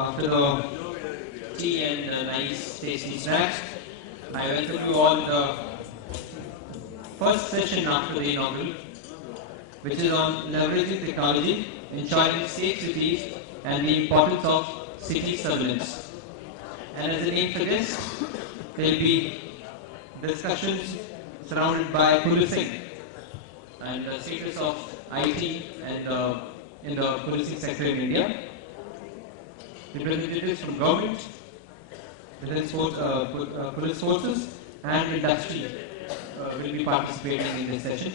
after the tea and nice tasty snacks, I welcome you all to the first session after the inaugural, which is on leveraging technology, ensuring safe cities, and the importance of city surveillance. And as a name suggests, there will be discussions surrounded by policing and the status of IT and in the policing sector in India. Representatives from government, police forces, and industry will be participating in this session.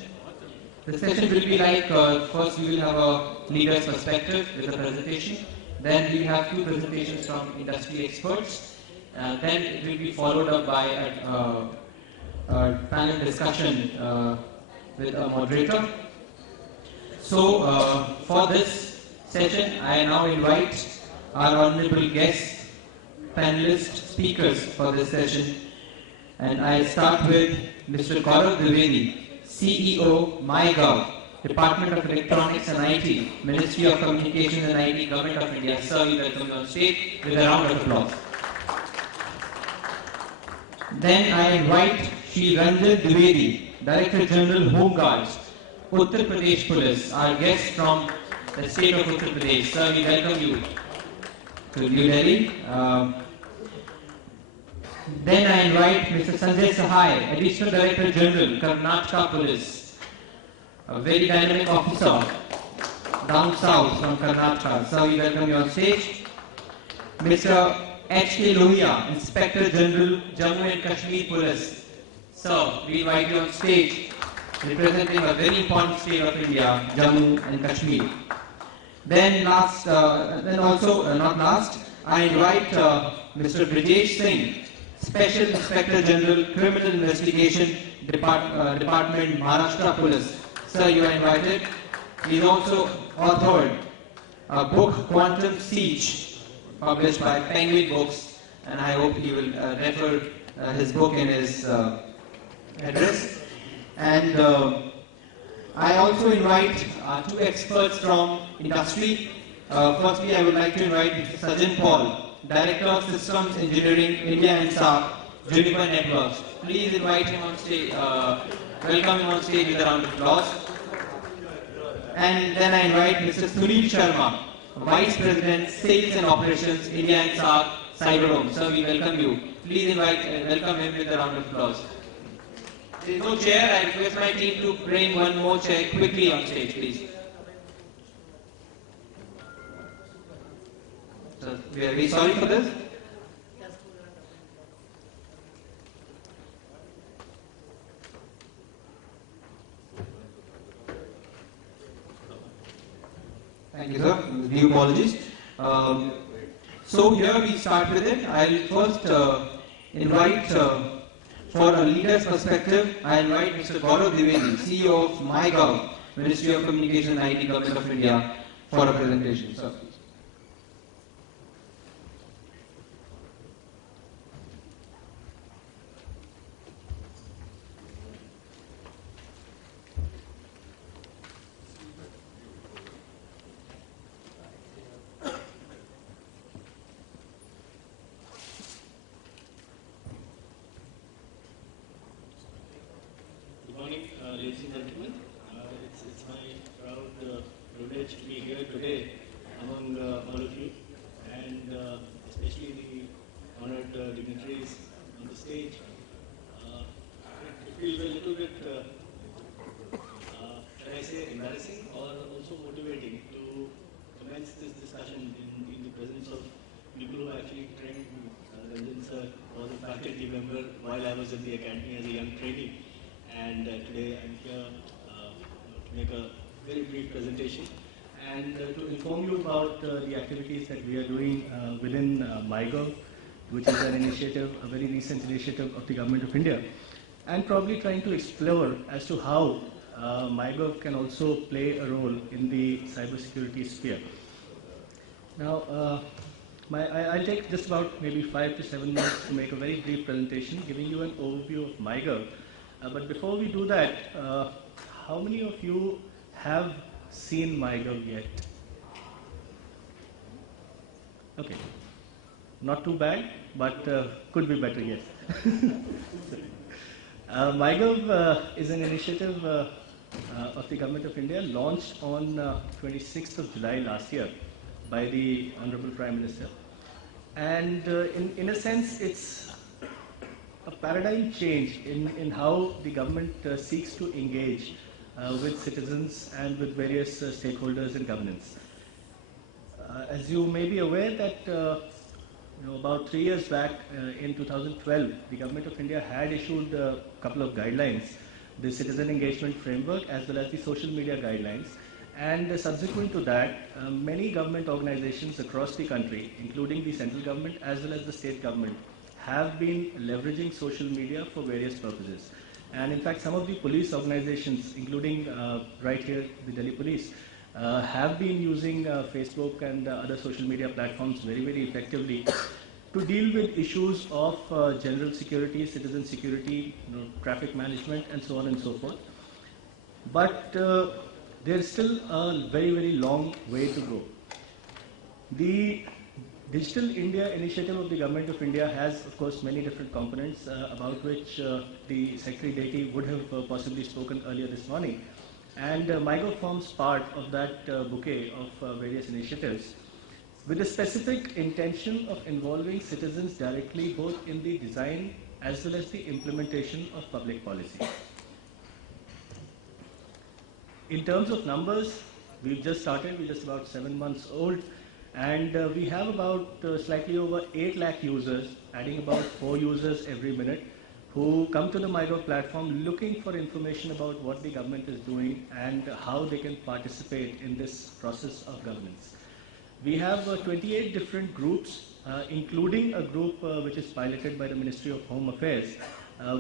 The session will be like, first we will have a leader's perspective with a presentation, then we will have two presentations from industry experts, then it will be followed up by a panel discussion with a moderator. So for this session, I now invite our honorable guests, panelists, speakers for this session. And I start with Mr. Gaurav Dwivedi, CEO, MyGov, Department of Electronics and IT, Ministry of Communications and IT, Government of India. Sir, we welcome you on stage with a round of applause. Then I invite Shri Ranjan Dwivedi, Director General, Home Guards, Uttar Pradesh Police, our guest from the state of Uttar Pradesh. Sir, we welcome you to New Delhi. Then I invite Mr. Sanjay Sahai, Additional Director General, Karnataka Police, a very dynamic officer down south from Karnataka. Sir, we welcome you on stage. Mr. H.K. Lohia, Inspector General, Jammu and Kashmir Police. Sir, we invite you on stage, representing a very important state of India, Jammu and Kashmir. Then not last, I invite Mr. Brijesh Singh, Special Inspector General, Criminal Investigation Department, Maharashtra Police. Sir, you are invited. He also authored a book, Quantum Siege, published by Penguin Books, and I hope he will refer his book in his address. And I also invite two experts from industry. Firstly, I would like to invite Mr. Sajan Paul, Director of Systems Engineering, India and SAP, Juniper Networks. Please invite him on stage, welcome him on stage with a round of applause. And then I invite Mr. Sunil Sharma, Vice President, Sales and Operations, India and SAP, Cyberhome. Sir, we welcome you. Please welcome him with a round of applause. There is no chair. I request my team to bring one more chair quickly on stage, please. So, we are very sorry for this. Thank you, sir. Due apologies. So here we start with it. I'll first invite, for a leader's perspective, I invite Mr. Gaurav Dwivedi, CEO of MyGov, Ministry of Communications and IT, Government of India, for a presentation. Sir. Ladies and gentlemen, it's my proud privilege to be here today among all of you, and especially the honored dignitaries on the stage. It feels a little bit, should I say, embarrassing or also motivating to commence this discussion in the presence of people who actually trained me. Ranjan sir was a faculty member while I was in the academy as a young trainee. And today I'm here to make a very brief presentation and to inform you about the activities that we are doing within MyGov, which is an initiative, a very recent initiative of the Government of India, and probably trying to explore as to how MyGov can also play a role in the cybersecurity sphere. Now, I'll take just about maybe 5 to 7 minutes to make a very brief presentation, giving you an overview of MyGov. But before we do that, how many of you have seen MyGov yet? Okay. Not too bad, but could be better, yes. MyGov is an initiative of the Government of India launched on 26th of July last year by the Honorable Prime Minister. And in a sense, it's a paradigm change in how the government seeks to engage with citizens and with various stakeholders in governance. As you may be aware that about 3 years back, in 2012, the Government of India had issued a couple of guidelines, the Citizen Engagement Framework as well as the Social Media Guidelines. And subsequent to that, many government organizations across the country, including the central government as well as the state government, have been leveraging social media for various purposes. And in fact, some of the police organizations, including right here, the Delhi Police, have been using Facebook and other social media platforms very, very effectively to deal with issues of general security, citizen security, traffic management, and so on and so forth. But there is still a very, very long way to go. The Digital India initiative of the Government of India has, of course, many different components about which the Secretary Deti would have possibly spoken earlier this morning. And MyGov forms part of that bouquet of various initiatives with the specific intention of involving citizens directly both in the design as well as the implementation of public policy. In terms of numbers, we've just started, we're just about 7 months old, and we have about slightly over 8 lakh users, adding about 4 users every minute, who come to the MyGov platform looking for information about what the government is doing and how they can participate in this process of governance. We have 28 different groups, including a group which is piloted by the Ministry of Home Affairs,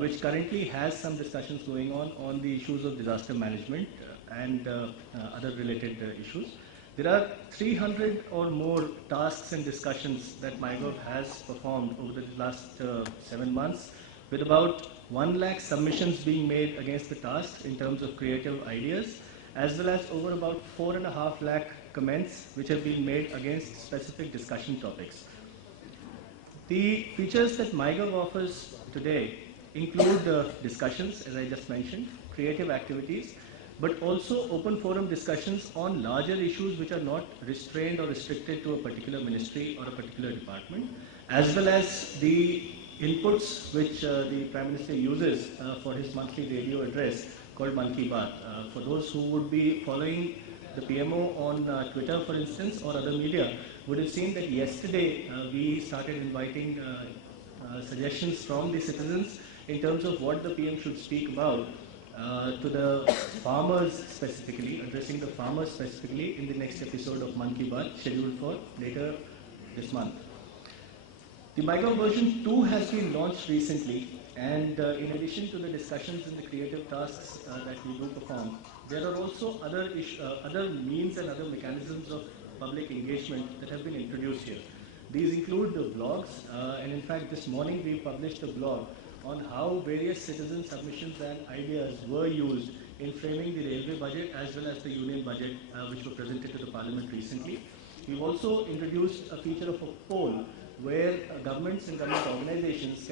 which currently has some discussions going on the issues of disaster management and other related issues. There are 300 or more tasks and discussions that MyGov has performed over the last 7 months, with about 1 lakh submissions being made against the tasks in terms of creative ideas, as well as over about 4.5 lakh comments which have been made against specific discussion topics. The features that MyGov offers today include discussions, as I just mentioned, creative activities, but also open forum discussions on larger issues which are not restrained or restricted to a particular ministry or a particular department, as well as the inputs which the Prime Minister uses for his monthly radio address called Man Ki Baat. For those who would be following the PMO on Twitter, for instance, or other media, would have seen that yesterday we started inviting suggestions from the citizens in terms of what the PM should speak about to the farmers specifically, addressing the farmers specifically in the next episode of Man Ki Baat, scheduled for later this month. The MyGov version 2 has been launched recently, and in addition to the discussions and the creative tasks that we do perform, there are also other means and other mechanisms of public engagement that have been introduced here. These include the blogs, and in fact this morning we published a blog on how various citizen submissions and ideas were used in framing the railway budget as well as the union budget which were presented to the Parliament recently. We've also introduced a feature of a poll where governments and government organizations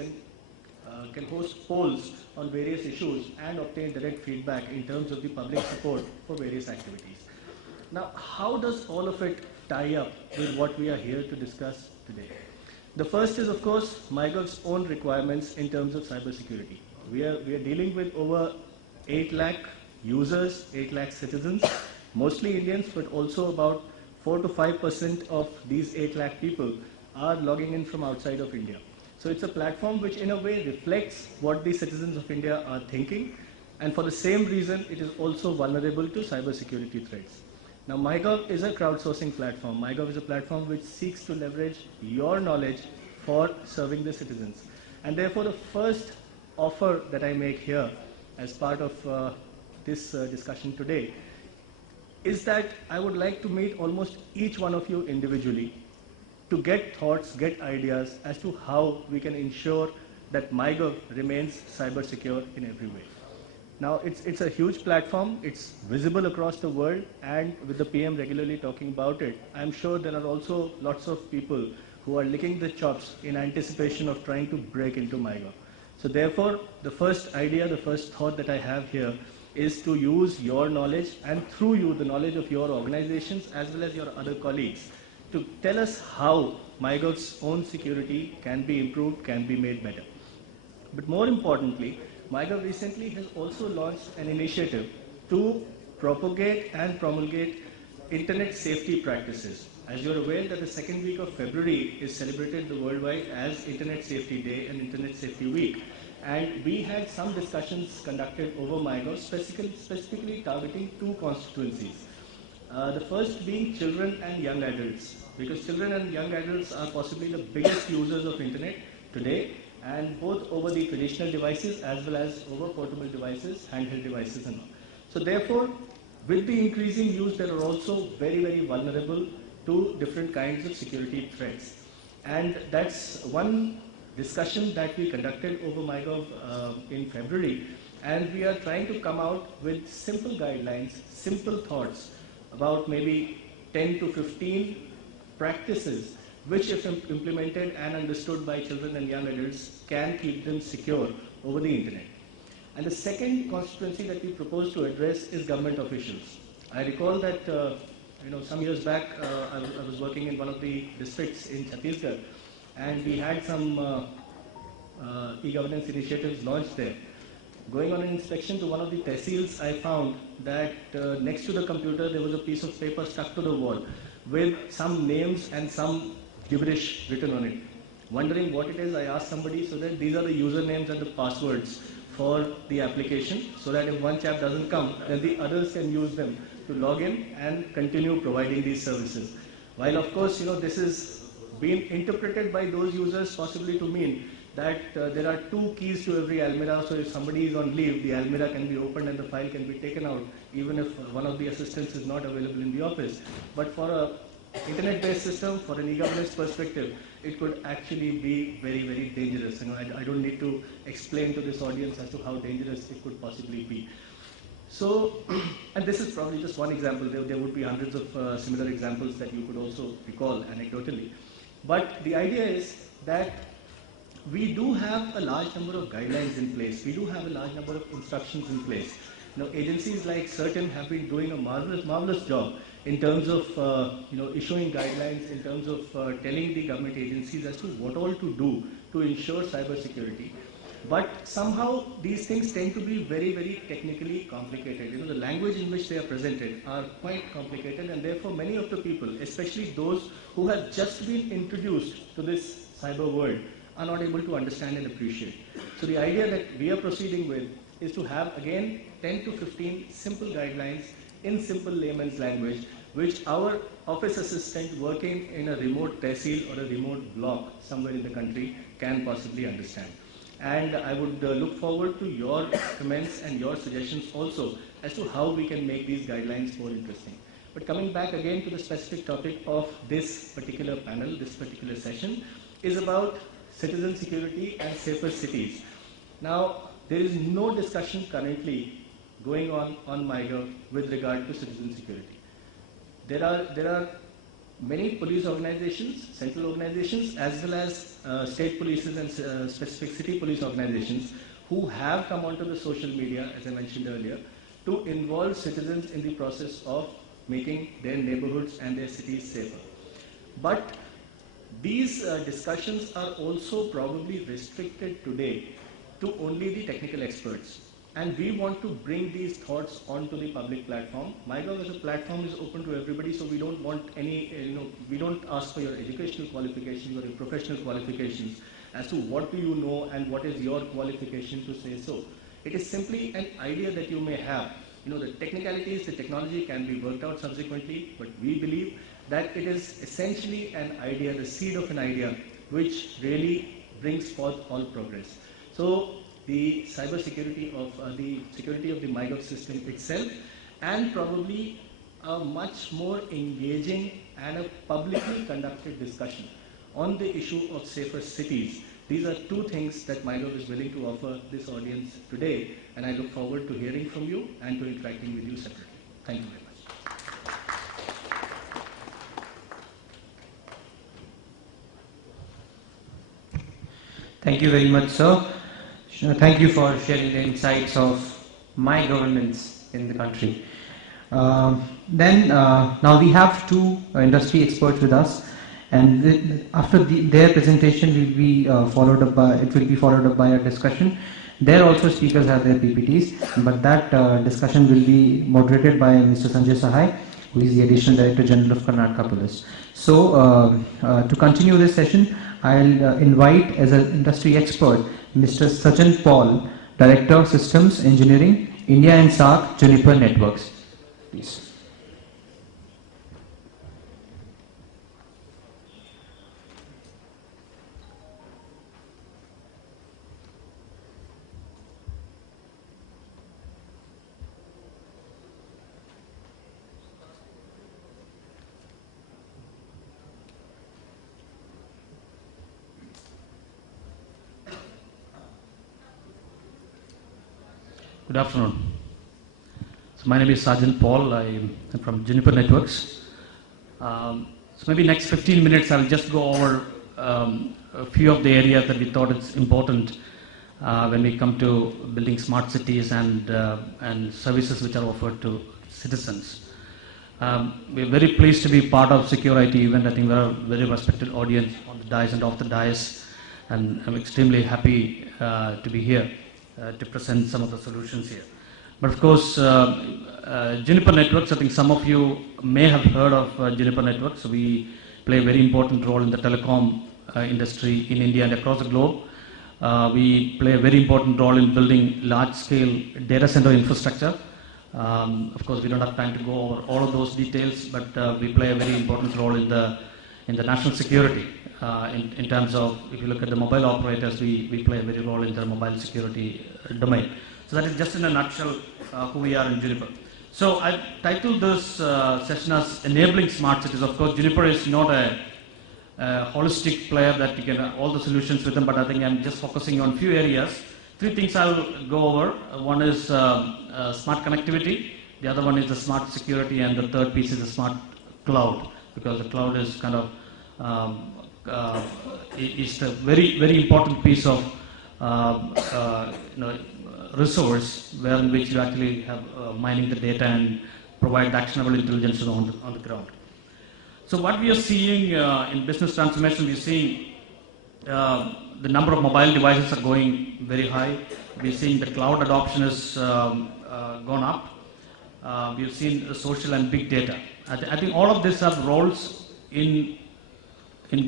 can host polls on various issues and obtain direct feedback in terms of the public support for various activities. Now, how does all of it tie up with what we are here to discuss today? The first is, of course, MyGov's own requirements in terms of cybersecurity. We are dealing with over 8 lakh users, 8 lakh citizens, mostly Indians, but also about 4 to 5% of these 8 lakh people are logging in from outside of India. So it's a platform which in a way reflects what the citizens of India are thinking, and for the same reason it is also vulnerable to cybersecurity threats. Now MyGov is a crowdsourcing platform. MyGov is a platform which seeks to leverage your knowledge for serving the citizens. And therefore the first offer that I make here as part of this discussion today is that I would like to meet almost each one of you individually to get thoughts, get ideas as to how we can ensure that MyGov remains cyber secure in every way. Now, it's a huge platform, it's visible across the world, and with the PM regularly talking about it, I'm sure there are also lots of people who are licking the chops in anticipation of trying to break into MyGov. So therefore, the first idea, the first thought that I have here is to use your knowledge, and through you, the knowledge of your organizations as well as your other colleagues, to tell us how MyGov's own security can be improved, can be made better. But more importantly, MyGov recently has also launched an initiative to propagate and promulgate internet safety practices. As you're aware that the second week of February is celebrated worldwide as Internet Safety Day and Internet Safety Week. And we had some discussions conducted over MyGov, specifically targeting two constituencies. The first being children and young adults, because children and young adults are possibly the biggest users of internet today, and both over the traditional devices as well as over portable devices, handheld devices and all. So therefore, with the increasing use, they are also very, very vulnerable to different kinds of security threats. And that's one discussion that we conducted over MyGov in February, and we are trying to come out with simple guidelines, simple thoughts about maybe 10 to 15 practices which, if implemented and understood by children and young adults, can keep them secure over the internet. And the second constituency that we propose to address is government officials. I recall that some years back I was working in one of the districts in Chhattisgarh, and we had some e-governance initiatives launched there. Going on an inspection to one of the tehsils, I found that next to the computer there was a piece of paper stuck to the wall with some names and some gibberish written on it. Wondering what it is, I asked somebody, so that these are the usernames and the passwords for the application, so that if one chap doesn't come, then the others can use them to log in and continue providing these services. While of course, this is being interpreted by those users possibly to mean that there are two keys to every Almirah, so if somebody is on leave, the Almirah can be opened and the file can be taken out, even if one of the assistants is not available in the office. But for a internet-based system, for an e-governance perspective, it could actually be very, very dangerous. I don't need to explain to this audience as to how dangerous it could possibly be. So, and this is probably just one example. There would be hundreds of similar examples that you could also recall anecdotally. But the idea is that we do have a large number of guidelines in place. We do have a large number of instructions in place. Agencies like CERT-In have been doing a marvelous job in terms of issuing guidelines, in terms of telling the government agencies as to what all to do to ensure cyber security. But somehow these things tend to be very, very technically complicated. The language in which they are presented are quite complicated, and therefore many of the people, especially those who have just been introduced to this cyber world, are not able to understand and appreciate. So the idea that we are proceeding with is to have, again, 10 to 15 simple guidelines in simple layman's language, which our office assistant working in a remote tehsil or a remote block somewhere in the country can possibly understand. And I would look forward to your comments and your suggestions also as to how we can make these guidelines more interesting. But coming back again to the specific topic of this particular panel, this particular session, is about citizen security and safer cities. Now, there is no discussion currently going on MyGov with regard to citizen security. There are many police organizations, central organizations, as well as state polices and specific city police organizations who have come onto the social media, as I mentioned earlier, to involve citizens in the process of making their neighborhoods and their cities safer. But these discussions are also probably restricted today to only the technical experts. And we want to bring these thoughts onto the public platform. MyGov as a platform is open to everybody, so we don't want any, we don't ask for your educational qualifications or your professional qualifications as to what do you know and what is your qualification to say so. It is simply an idea that you may have. The technicalities, the technology can be worked out subsequently, but we believe that it is essentially an idea, the seed of an idea, which really brings forth all progress. So the cyber security of the security of the MyGov system itself, and probably a much more engaging and a publicly conducted discussion on the issue of safer cities These are two things that MyGov is willing to offer this audience today, and I look forward to hearing from you and to interacting with you separately. Thank you very much. Thank you very much, sir. Thank you for sharing the insights of my governance in the country. Now we have two industry experts with us, and after their presentation will be followed up by a discussion. There also speakers have their PPTs, but that discussion will be moderated by Mr. Sanjay Sahai, who is the Additional Director General of Karnataka Police. So, to continue this session, I'll invite as an industry expert Mr. Sajan Paul, Director of Systems Engineering, India and SAARC, Juniper Networks. Please. Good afternoon. So my name is Sajan Paul. I am from Juniper Networks. So maybe next 15 minutes I'll just go over a few of the areas that we thought it's important when we come to building smart cities and services which are offered to citizens. We're very pleased to be part of Secure IT event. I think we're a very respected audience on the dais and off the dais, and I'm extremely happy to be here to present some of the solutions here. But of course, Juniper Networks, I think some of you may have heard of Juniper Networks. We play a very important role in the telecom industry in India and across the globe. We play a very important role in building large-scale data center infrastructure. Of course, we don't have time to go over all of those details, but we play a very important role in the national security. In terms of, if you look at the mobile operators, we play a very role in the mobile security domain. So that is just in a nutshell who we are in Juniper. So I titled this session as Enabling Smart Cities. Of course, Juniper is not a holistic player that you can all the solutions with them, but I think I'm just focusing on few areas. Three things I'll go over. One is smart connectivity, the other one is the smart security, and the third piece is the smart cloud, because the cloud is kind of is a very important piece of resource in which you actually have mining the data and provide actionable intelligence on the ground. So what we are seeing in business transformation, we are seeing the number of mobile devices are going very high. We are seeing the cloud adoption has gone up. We have seen social and big data. I think all of this have roles in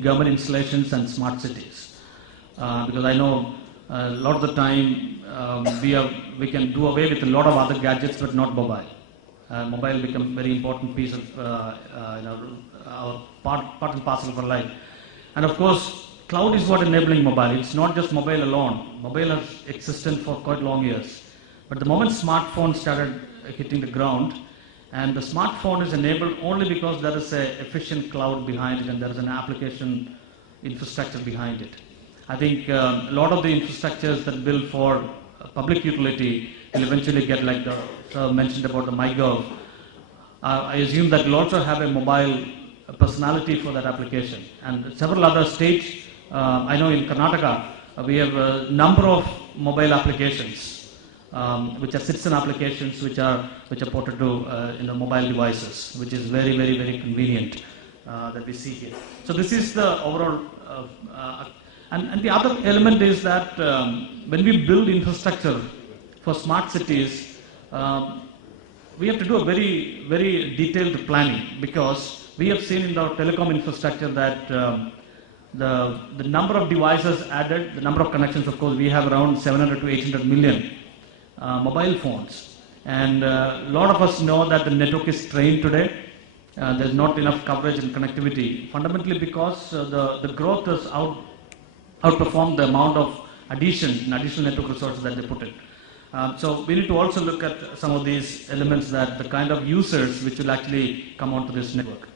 government installations and smart cities, because I know a lot of the time we can do away with a lot of other gadgets, but not mobile. Mobile become very important piece of our part and parcel of our life. And of course, cloud is what enabling mobile. It's not just mobile alone. Mobile has existed for quite long years. But the moment smartphones started hitting the ground, and the smartphone is enabled only because there is an efficient cloud behind it and there is an application infrastructure behind it. I think a lot of the infrastructures that build for public utility will eventually get, like the sir mentioned about the MyGov. I assume that will also have a mobile personality for that application. And several other states, I know in Karnataka, we have a number of mobile applications, which are citizen applications, which are ported to mobile devices, which is very convenient that we see here. So this is the overall, and the other element is that when we build infrastructure for smart cities, we have to do a very detailed planning, because we have seen in our telecom infrastructure that the number of devices added, the number of connections, of course, we have around 700 to 800 million mobile phones. And a lot of us know that the network is strained today. There's not enough coverage and connectivity, fundamentally because the growth has outperformed the amount of additional network resources that they put in. So we need to also look at some of these elements, that the kind of users which will actually come onto this network.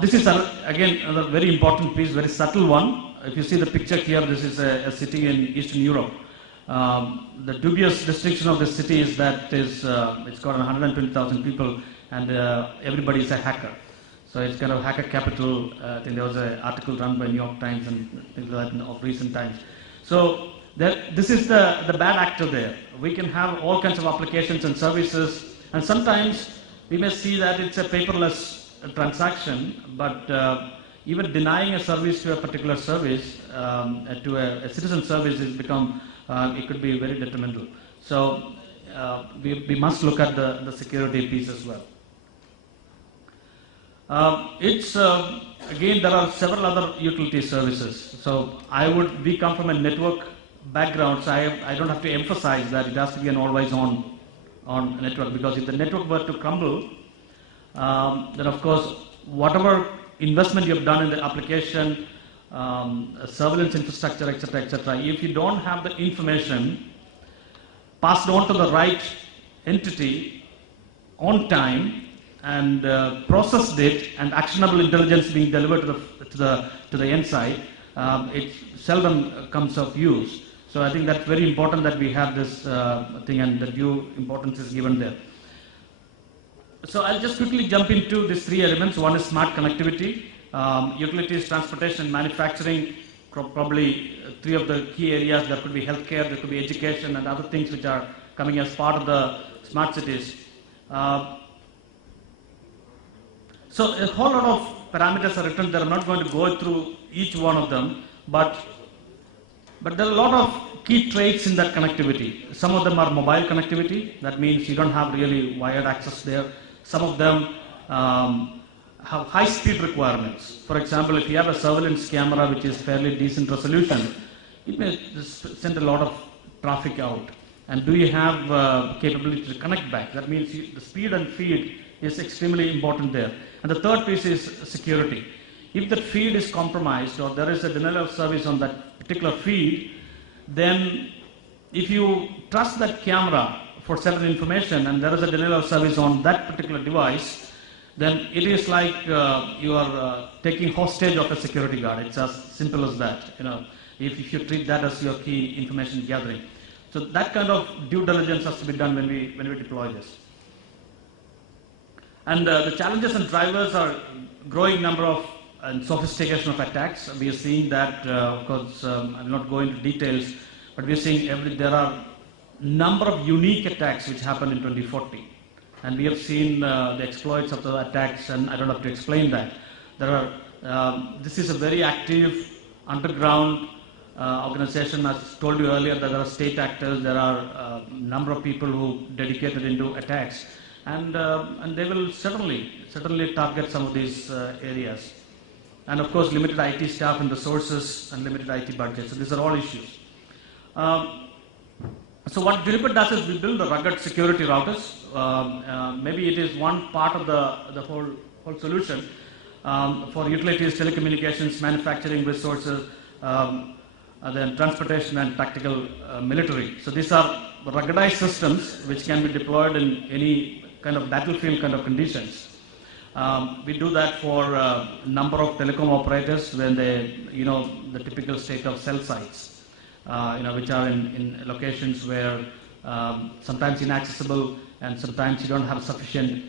This is again another very important piece, very subtle one. if you see the picture here, this is a city in Eastern Europe. The dubious distinction of this city is that it's got 120,000 people, and everybody is a hacker. So it's kind of hacker capital. I think there was an article run by New York Times and things like that of recent times. So this is the bad actor there. We can have all kinds of applications and services, and sometimes we may see that it's a paperless transaction, but even denying a service to a particular service, to a citizen service, has become, it could be very detrimental. So we must look at the security piece as well. Again, there are several other utility services. So we come from a network background, so I don't have to emphasize that it has to be an always on network, because if the network were to crumble, then of course, whatever investment you have done in the application, surveillance infrastructure, etc., if you don't have the information passed on to the right entity on time and processed it, and actionable intelligence being delivered to the end side, it seldom comes of use. So I think that's very important that we have this thing, and the due importance is given there. So I'll just quickly jump into these three elements. One is smart connectivity, utilities, transportation, and manufacturing. Probably three of the key areas. There could be healthcare, there could be education, and other things which are coming as part of the smart cities. So a whole lot of parameters are written there. I'm not going to go through each one of them, but there are a lot of key traits in that connectivity. Some of them are mobile connectivity. That means you don't have really wired access there. Some of them have high speed requirements. For example, if you have a surveillance camera which is fairly decent resolution, it may send a lot of traffic out. And do you have capability to connect back? That means the speed and feed is extremely important there. And the third piece is security. If the feed is compromised, or there is a denial of service on that particular feed, then if you trust that camera for certain information and there is a denial of service on that particular device, then it is like you are taking hostage of a security guard. It's as simple as that. If you treat that as your key information gathering. So that kind of due diligence has to be done when we deploy this. And the challenges and drivers are growing number of and sophistication of attacks. We are seeing that, of course, I'll not go into details, but we are seeing there are number of unique attacks which happened in 2014. And we have seen the exploits of the attacks, and I don't have to explain that. This is a very active underground organization. As told you earlier, that there are state actors, there are a number of people who dedicated into attacks, and they will certainly target some of these areas. And of course, limited IT staff and resources and limited IT budget. So these are all issues. So what Juniper does is we build the rugged security routers. Maybe it is one part of the whole solution for utilities, telecommunications, manufacturing, resources, then transportation and tactical military. So these are ruggedized systems which can be deployed in any kind of battlefield kind of conditions. We do that for a number of telecom operators when they, the typical state of cell sites, which are in locations where sometimes inaccessible and sometimes you don't have sufficient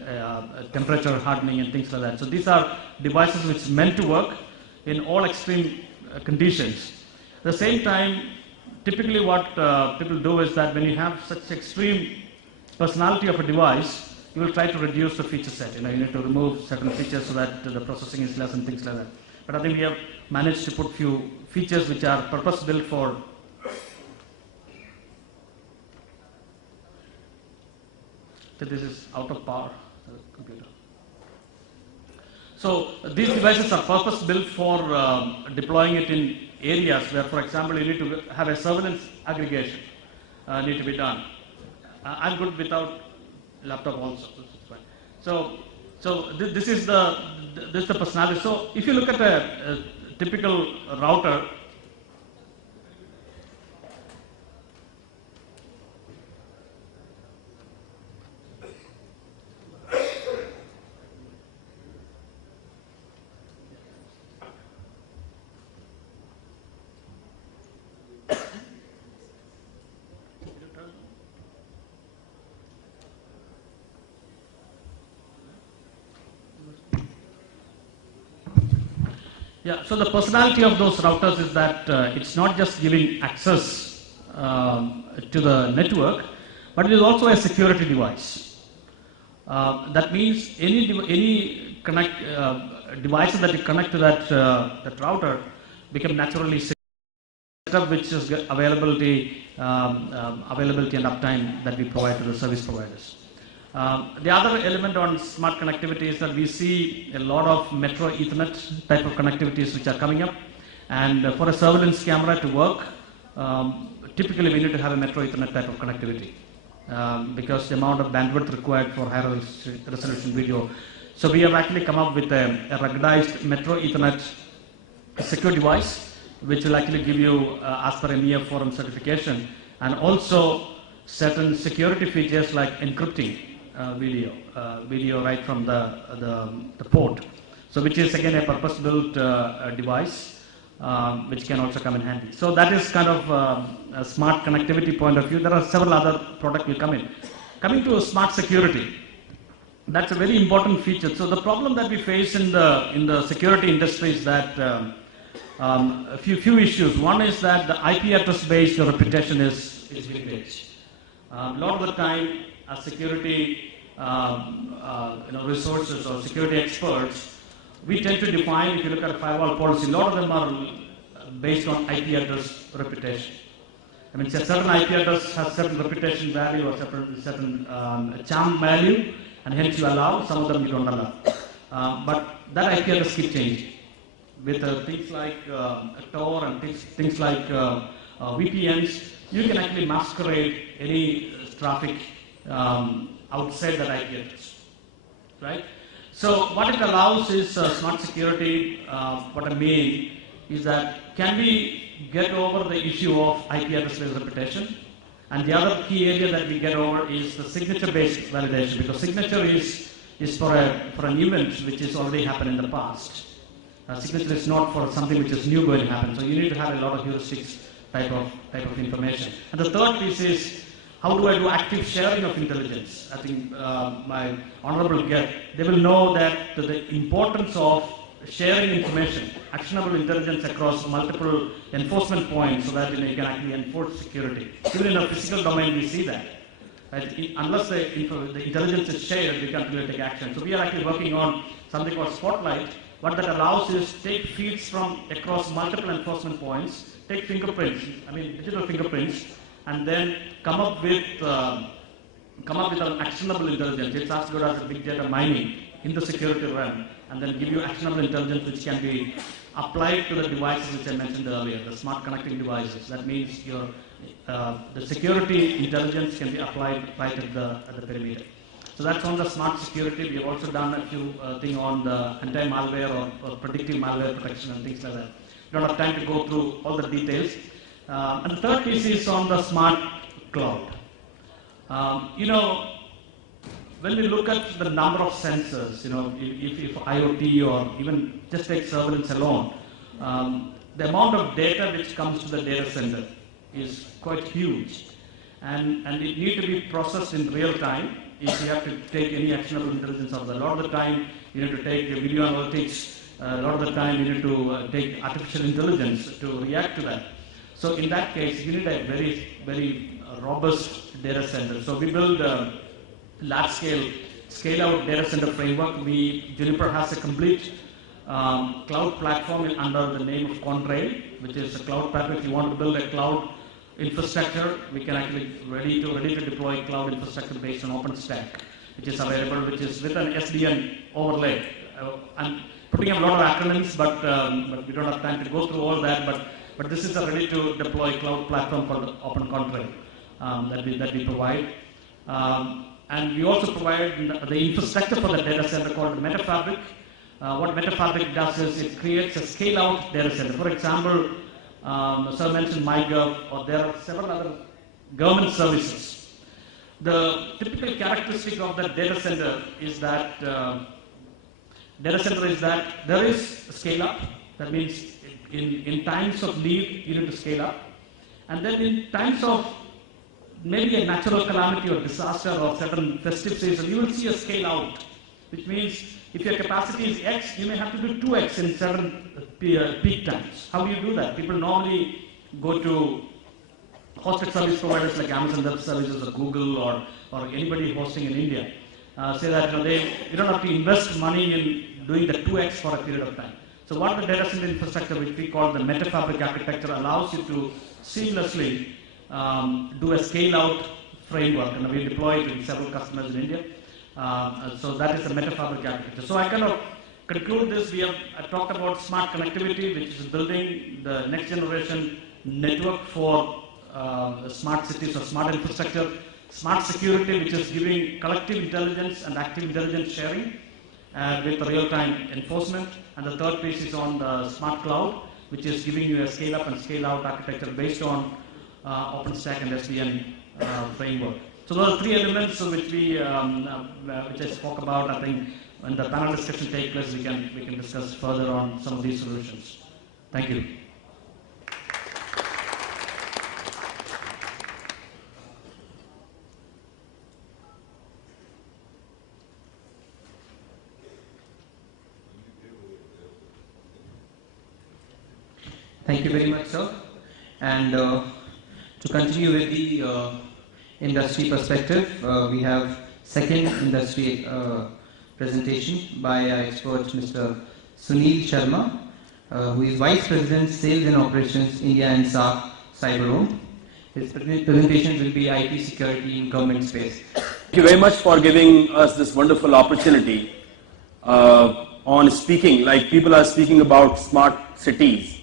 temperature hardening and things like that. So these are devices which are meant to work in all extreme conditions. At the same time, typically what people do is that when you have such extreme personality of a device, you will try to reduce the feature set. You need to remove certain features so that the processing is less and things like that. But I think we have managed to put few features which are purpose built for. So this is out of power, the computer. So these devices are purpose built for deploying it in areas where, for example, you need to have a surveillance aggregation need to be done. I'm good without laptop also. So this is the personality. So if you look at a typical router, Yeah, so the personality of those routers is that it's not just giving access to the network, but it is also a security device. That means any devices that you connect to that router become naturally setup, which is availability and uptime that we provide to the service providers. The other element on smart connectivity is that we see a lot of Metro Ethernet type of connectivities which are coming up, and for a surveillance camera to work, typically we need to have a Metro Ethernet type of connectivity because the amount of bandwidth required for higher resolution video. So we have actually come up with a ruggedized Metro Ethernet secure device which will actually give you as per EMEA forum certification, and also certain security features like encrypting video right from the port. So which is again a purpose-built device which can also come in handy. So that is kind of a smart connectivity point of view. There are several other products will come in. Coming to smart security, that's a very important feature. So the problem that we face in the security industry is that a few issues. One is that the IP address based reputation is vintage. A lot of the time, as security resources or security experts, we tend to define, if you look at a firewall policy, a lot of them are based on IP address reputation. I mean, a certain IP address has certain reputation value or certain charm value, and hence you allow, some of them you don't allow. But that IP address keeps changing. With things like Tor and things like VPNs, you can actually masquerade any traffic outside that IP address, right? So what it allows is smart security. What I mean is that can we get over the issue of IP address-based reputation? And the other key area that we get over is the signature-based validation, because signature is for an event which has already happened in the past. Signature is not for something which is new going to happen. So you need to have a lot of heuristics type of information. And the third piece is, how do I do active sharing of intelligence? I think my honorable guest, they will know that the importance of sharing information, actionable intelligence across multiple enforcement points, so that you can actually enforce security. Even in a physical domain, we see that. Right? Unless the intelligence is shared, we can't really take action. So we are actually working on something called Spotlight. What that allows is take feeds from across multiple enforcement points, take fingerprints, digital fingerprints, and then come up with an actionable intelligence. It's as good as a big data mining in the security realm, and then give you actionable intelligence which can be applied to the devices which I mentioned earlier, the smart connecting devices. That means the security intelligence can be applied right at the perimeter. So that's on the smart security. We have also done a few things on the anti-malware or predictive malware protection and things like that. We don't have time to go through all the details. And the third piece is on the smart cloud. When we look at the number of sensors, if IoT or even just take surveillance alone, the amount of data which comes to the data center is quite huge. And it needs to be processed in real time if you have to take any actionable intelligence out of that. A lot of the time, you need to take video analytics. A lot of the time, you need to take artificial intelligence to react to that. So in that case, you need a very, very robust data center. So we build a large-scale, scale-out data center framework. Juniper has a complete cloud platform under the name of Contrail, which is a cloud platform. If you want to build a cloud infrastructure, we can actually ready to deploy cloud infrastructure based on OpenStack, which is available, which is with an SDN overlay. I'm putting up a lot of acronyms, but we don't have time to go through all that. But this is a ready to deploy cloud platform called OpenContrail that we provide. And we also provide the infrastructure for the data center called MetaFabric. What MetaFabric does is it creates a scale-out data center. For example, Sir mentioned MyGov, or there are several other government services. The typical characteristic of the data center is that there is scale-up. That means in times of need, you need to scale up. And then in times of maybe a natural calamity or disaster or certain festive season, you will see a scale out, which means If your capacity is X, you may have to do 2X in certain peak times. How do you do that? People normally go to hosted service providers like Amazon Web Services or Google or anybody hosting in India. Say that you don't have to invest money in doing the 2X for a period of time. So what the data center infrastructure, which we call the metafabric architecture, allows you to seamlessly do a scale-out framework, and we deploy it in several customers in India. So that is the metafabric architecture. So I kind of conclude this. I talked about smart connectivity, which is building the next generation network for smart cities or smart infrastructure. Smart security, which is giving collective intelligence and active intelligence sharing with real-time enforcement. And the third piece is on the smart cloud, which is giving you a scale-up and scale-out architecture based on OpenStack and SDN framework. So those are three elements which I spoke about. I think when the panel discussion takes place, we can discuss further on some of these solutions. Thank you. Thank you very much, sir. And to continue with the industry perspective, we have second industry presentation by our expert, Mr. Sunil Sharma, who is Vice President, Sales and Operations, India and SAARC, Cyberome. His presentation will be IT security in government space. Thank you very much for giving us this wonderful opportunity on speaking, like people are speaking about smart cities.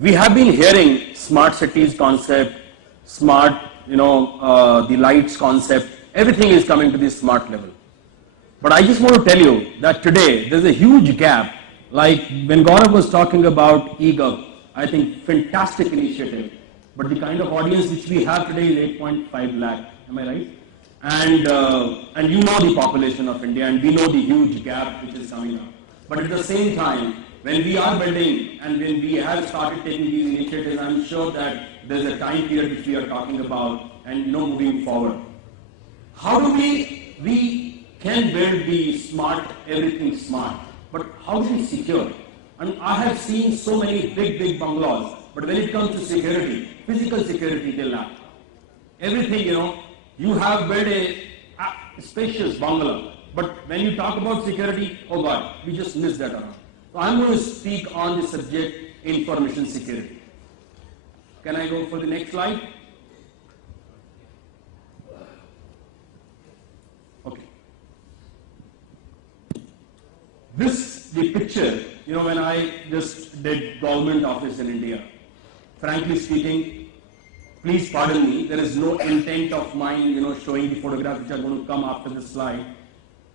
We have been hearing smart cities concept, smart, the lights concept, everything is coming to this smart level. But I just want to tell you that today there's a huge gap. Like when Gaurav was talking about eGov, I think fantastic initiative. But the kind of audience which we have today is 8.5 lakh. Am I right? And you know the population of India, and we know the huge gap which is coming up. But at the same time, when we are building and when we have started taking these initiatives, I'm sure that there's a time period which we are talking about and moving forward. How do we can build the smart, everything smart, but how do we secure? And I have seen so many big bungalows, but when it comes to security, physical security till now, everything, you have built a spacious bungalow, but when you talk about security, oh God, we just miss that around. So I'm going to speak on the subject information security. Can I go for the next slide? Okay. The picture, when I just did government office in India, frankly speaking, please pardon me, there is no intent of mine, showing the photographs which are going to come after this slide.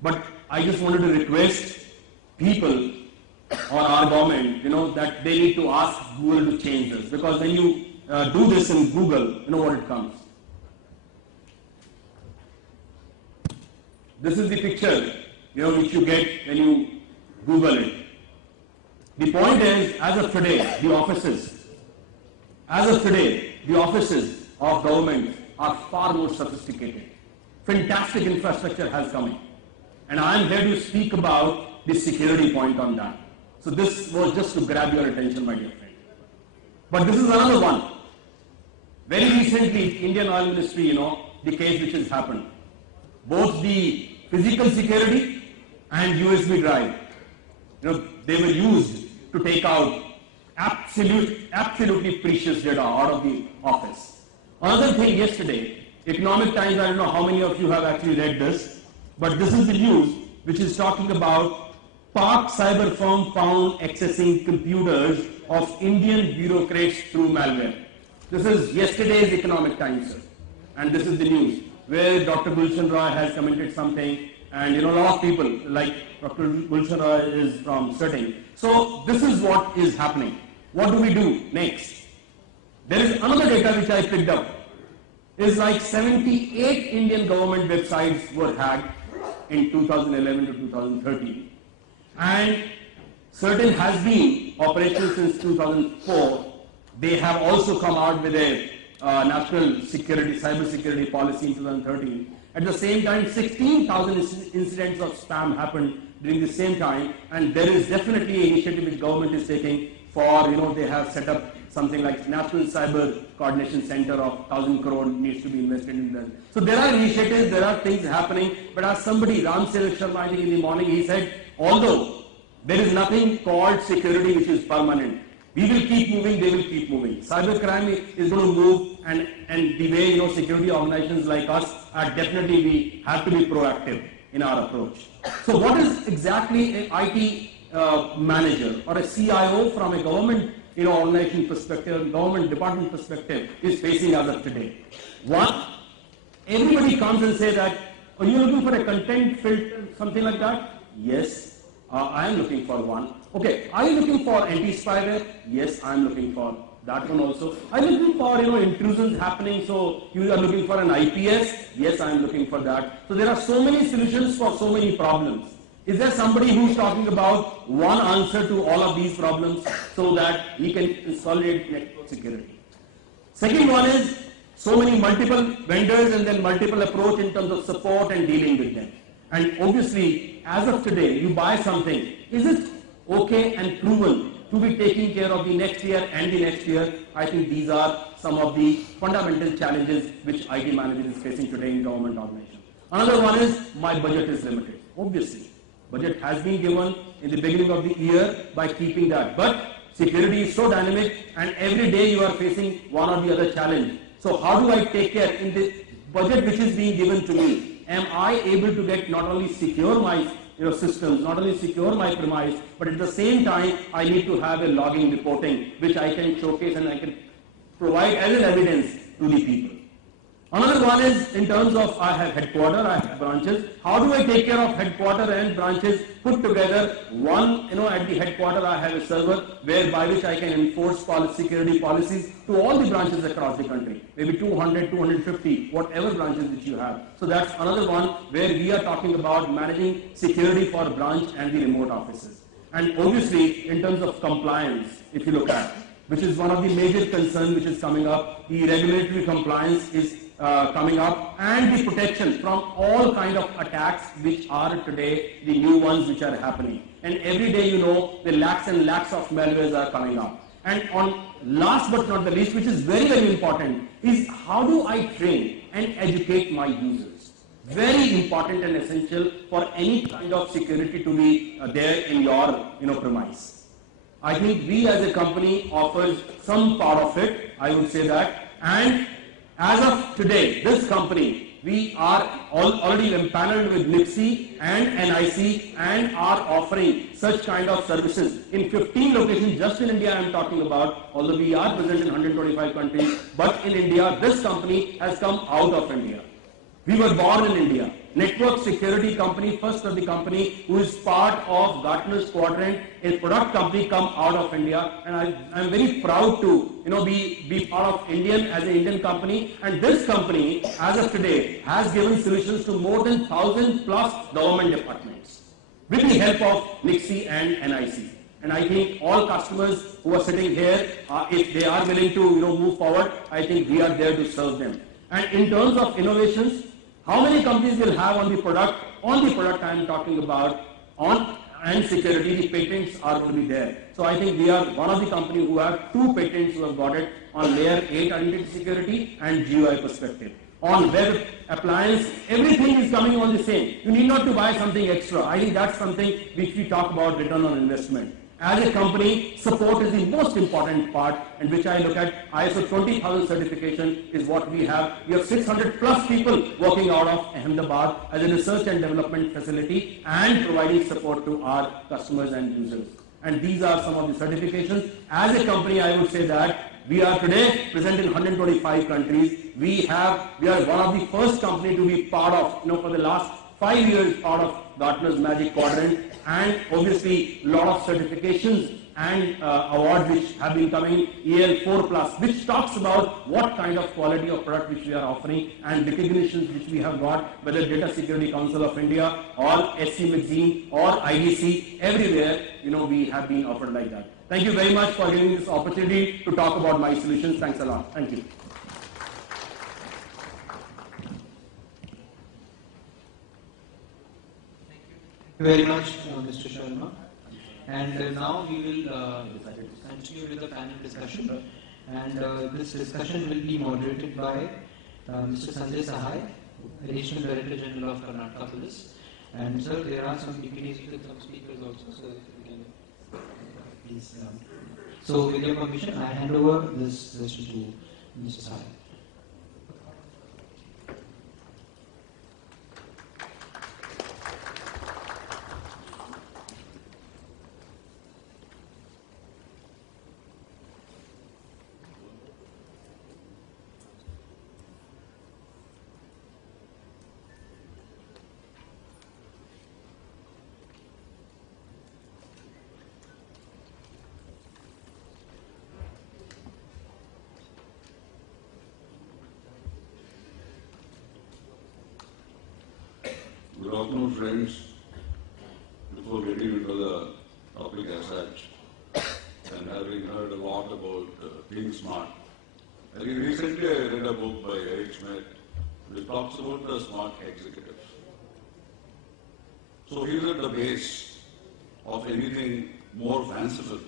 But I just wanted to request people or our government, that they need to ask Google to change this. Because when you do this in Google, you know what it comes. This is the picture, which you get when you Google it. The point is, as of today, the offices of government are far more sophisticated. Fantastic infrastructure has come in. And I am here to speak about the security point on that. So this was just to grab your attention, my dear friend. But this is another one. Very recently, Indian Oil Ministry, the case which has happened. Both the physical security and USB drive, they were used to take out absolutely precious data out of the office. Another thing yesterday, Economic Times, I don't know how many of you have actually read this, but this is the news which is talking about Pak cyber firm found accessing computers of Indian bureaucrats through malware. This is yesterday's Economic Times, sir. And this is the news, where Dr. Gulshan Roy has commented something, and a lot of people, like Dr. Gulshan Roy is from CERTIN. So this is what is happening. What do we do next? There is another data which I picked up. It's like 78 Indian government websites were hacked in 2011 to 2013. And CERTIN has been operational since 2004. They have also come out with a national security, cyber security policy in 2013. At the same time, 16,000 incidents of spam happened during the same time, and there is definitely an initiative which government is taking for, they have set up something like National Cyber Coordination Center of 1,000 crore needs to be invested in that. So there are initiatives, there are things happening, but as somebody, Ram Sevak Sharma, I think in the morning, he said, although there is nothing called security which is permanent, we will keep moving, they will keep moving. Cybercrime is going to move, and the way, security organizations like us are definitely, we have to be proactive in our approach. So what is exactly an IT manager or a CIO from a government organization perspective, government department perspective is facing as of today? One, everybody comes and say that, are you looking for a content filter, something like that? Yes. I am looking for one. Okay, are you looking for anti-spyware? Yes, I am looking for that one also. Are you looking for intrusions happening, so you are looking for an IPS? Yes, I am looking for that. So there are so many solutions for so many problems. Is there somebody who's talking about one answer to all of these problems so that he can consolidate network security? Second one is so many multiple vendors and then multiple approach in terms of support and dealing with them. And obviously, as of today, you buy something, is it okay and proven to be taking care of the next year and the next year? I think these are some of the fundamental challenges which IT management is facing today in government organizations. Another one is my budget is limited. Obviously, budget has been given in the beginning of the year by keeping that. But security is so dynamic, and every day you are facing one or the other challenge. So how do I take care in the budget which is being given to me? Am I able to get not only secure my systems, not only secure my premise, but at the same time I need to have a logging reporting which I can showcase and I can provide as an evidence to the people. Another one is in terms of I have headquarters, I have branches. How do I take care of headquarters and branches put together? One, at the headquarters I have a server by which I can enforce security policies to all the branches across the country. Maybe 200, 250, whatever branches which you have. So that's another one where we are talking about managing security for branch and the remote offices. And obviously, in terms of compliance, if you look at, which is one of the major concerns which is coming up, the regulatory compliance is coming up, and the protection from all kind of attacks which are today the new ones which are happening. And every day the lakhs and lakhs of malwares are coming up. And on last but not the least, which is very, very important, is how do I train and educate my users? Very important and essential for any kind of security to be there in your premise. I think we as a company offer some part of it, I would say that, and as of today, this company, we are already empaneled with NIPSI and NIC and are offering such kind of services in 15 locations. Just in India I am talking about, although we are present in 125 countries, but in India, this company has come out of India. We were born in India. Network security company, first of the company who is part of Gartner's quadrant, a product company come out of India, and I am very proud to be part of Indian as an Indian company. And this company, as of today, has given solutions to more than 1,000 plus government departments with the help of NIPSI and NIC. And I think all customers who are sitting here, if they are willing to move forward, I think we are there to serve them. And in terms of innovations, how many companies will have on the product I am talking about, and security, the patents are going to be there. So I think we are one of the companies who have 2 patents who have got it on layer 8 identity security and GUI perspective. On web appliance, everything is coming on the same. You need not to buy something extra. I think that's something which we talk about return on investment. As a company, support is the most important part, and which I look at ISO 20000 certification is what we have. We have 600 plus people working out of Ahmedabad as a research and development facility and providing support to our customers and users. And these are some of the certifications. As a company, I would say that we are today present in 125 countries. We are one of the first company to be part of, for the last 5 years, part of Gartner's Magic Quadrant, and obviously a lot of certifications and awards which have been coming, EL4+, which talks about what kind of quality of product which we are offering, and recognitions which we have got, whether Data Security Council of India or SC Magazine or IDC, everywhere, we have been offered like that. Thank you very much for giving me this opportunity to talk about my solutions. Thanks a lot. Thank you. you very much, Mr. Sharma. And now we will continue with the panel discussion. And this discussion will be moderated by Mr. Sanjay Sahai, Additional Director General of Karnataka Police. And sir, there are some deputies with some speakers also, so if you can please. So with your permission, I hand over this session to Mr. Sahai. Good afternoon, friends. Before getting into the topic as such, and having heard a lot about being smart, I think recently I read a book by Eric Schmidt which talks about the smart executive. So he's at the base of anything more fanciful,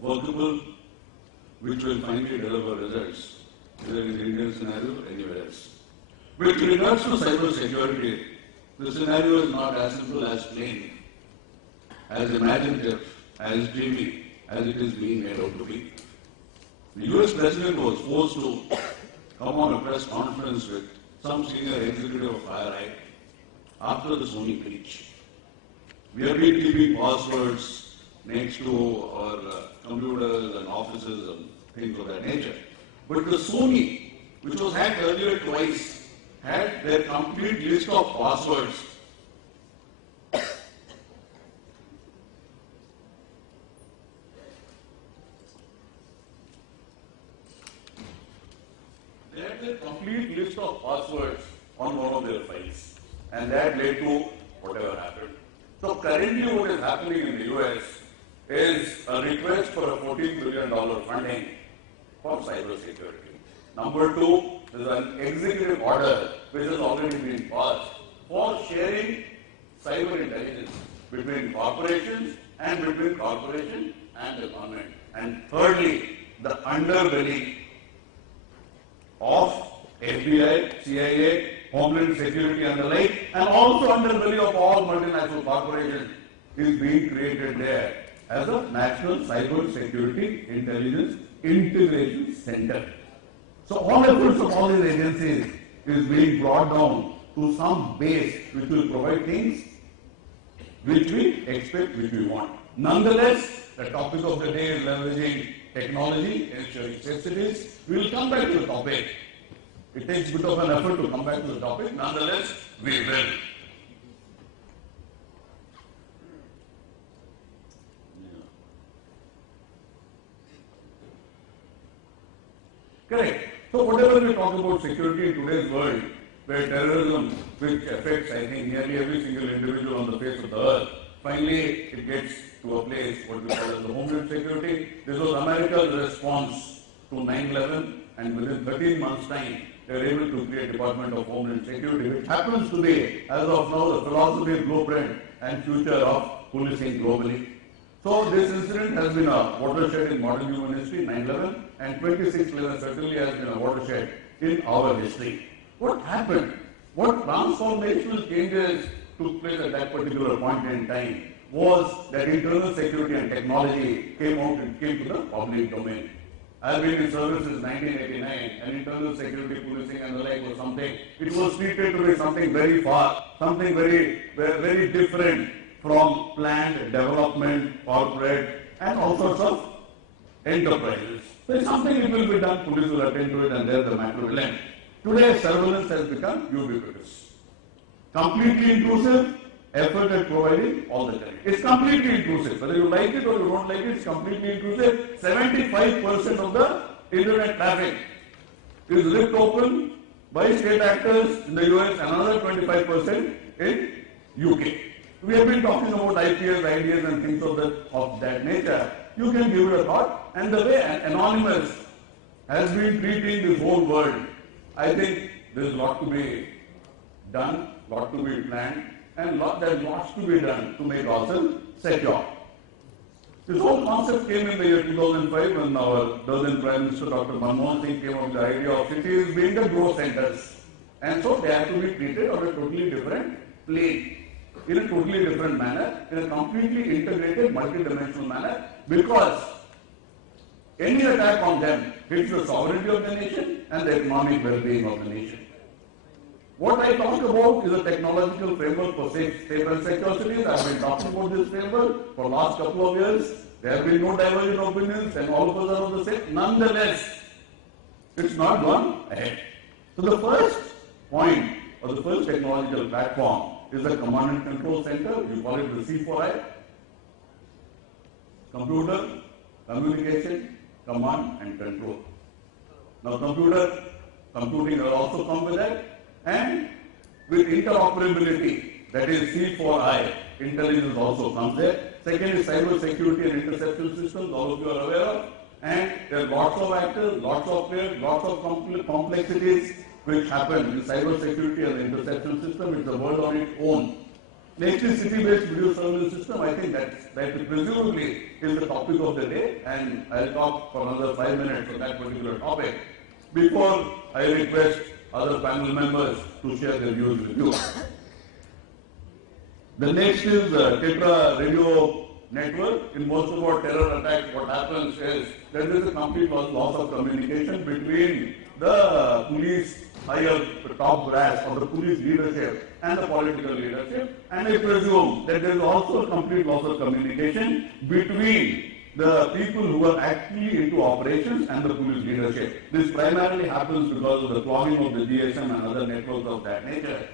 workable, which will finally deliver results, either in the Indian scenario or anywhere else. With regards to cyber security, the scenario is not as simple, as plain, as imaginative, as dreamy, as it is being made out to be. The US President was forced to come on a press conference with some senior executive of FireEye after the Sony breach. We have been keeping passwords next to our computers and offices and things of that nature. But the Sony, which was hacked earlier twice, had their complete list of passwords. They had their complete list of passwords on one of their files, and that led to whatever happened. So currently what is happening in the US is a request for a $14 billion funding for cyber security. Number two, there is an executive order which has already been passed for sharing cyber intelligence between corporations and between corporation and the government. And thirdly, the underbelly of FBI, CIA, Homeland Security and the like, and also underbelly of all multinational corporations is being created there as a National Cyber Security Intelligence Integration Center. So all efforts of all these agencies is being brought down to some base which will provide things which we expect, which we want. Nonetheless, the topic of the day is leveraging technology, ensuring necessities. We will come back to the topic. It takes a bit of an effort to come back to the topic. Nonetheless, we will. Correct. So whatever we talk about security in today's world, where terrorism, which affects, I think, nearly every single individual on the face of the earth, finally it gets to a place what we call as the Homeland Security. This was America's response to 9/11, and within 13 months' time, they were able to create Department of Homeland Security, which happens to be, as of now, the philosophy, blueprint, and future of policing globally. So this incident has been a watershed in modern human history, 9/11, and 26/11 certainly has been a watershed in our history. What happened? What transformational changes took place at that particular point in time was that internal security and technology came to the public domain. I have been in service since 1989, and internal security, policing and the like was something, it was treated to be something very far, something very different from planned development, corporate, and all sorts of enterprises. So it's something it will be done, police will attend to it, and there the matter will end. Today, surveillance has become ubiquitous. Completely intrusive, effort at providing all the time. It's completely intrusive. Whether you like it or you don't like it, it's completely intrusive. 75% of the internet traffic is ripped open by state actors in the US, another 25% in UK. We have been talking about IPS, ideas and things of that nature. You can give it a thought. And the way Anonymous has been treating this whole world, I think there is a lot to be done, lot to be planned, and there's lots to be done to make ourselves secure. This whole concept came in the year 2005 when our then Prime Minister Dr. Manmohan Singh came up with the idea of cities being the growth centers. And so they have to be treated on a totally different plane, in a totally different manner, in a completely integrated, multi-dimensional manner, because any attack on them hits the sovereignty of the nation and the economic well-being of the nation. What I talk about is a technological framework for safe and secure cities. I've been talking about this framework for the last couple of years. There have been no divergent opinions and all of us are on the same. Nonetheless, it's not gone ahead. So the first point or the first technological platform is the Command and Control Center. We call it the C4I. Computer, communication, command and control. Now computing will also come with that. And with interoperability, that is C4I, intelligence also comes there. Second is cyber security and interception systems, all of you are aware of. And there are lots of actors, lots of players, lots of complexities which happen in cyber security and the interception system. It's a world on its own. Next is city-based video surveillance system. I think that presumably is the topic of the day, and I'll talk for another 5 minutes on that particular topic before I request other panel members to share their views with you. The next is the Tetra radio network. In most of our terror attacks, what happens is there is a complete loss of communication between the police higher top brass or the police leadership and the political leadership, and I presume that there is also a complete loss of communication between the people who are actually into operations and the police leadership. This primarily happens because of the clogging of the GSM and other networks of that nature.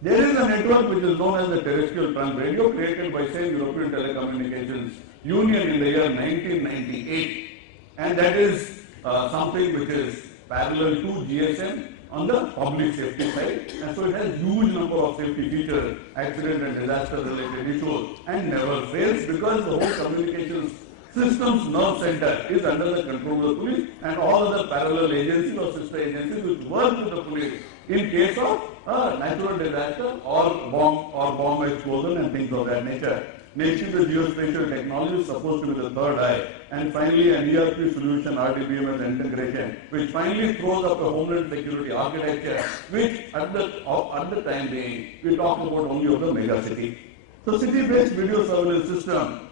There is a network which is known as the terrestrial trans radio, created by same European Telecommunications Union in the year 1998, and that is something which is parallel to GSM on the public safety side, and so it has huge number of safety features, accident and disaster related issues, and never fails because the whole communications systems nerve center is under the control of the police and all other parallel agencies or sister agencies which work with the police in case of a natural disaster or bomb explosion and things of that nature. Next is the geospatial technology is supposed to be the third eye. And finally, an ERP solution, RDBMS integration, which finally throws up a homeland security architecture, which at the time being, we talk about only of the mega city. So city-based video surveillance system,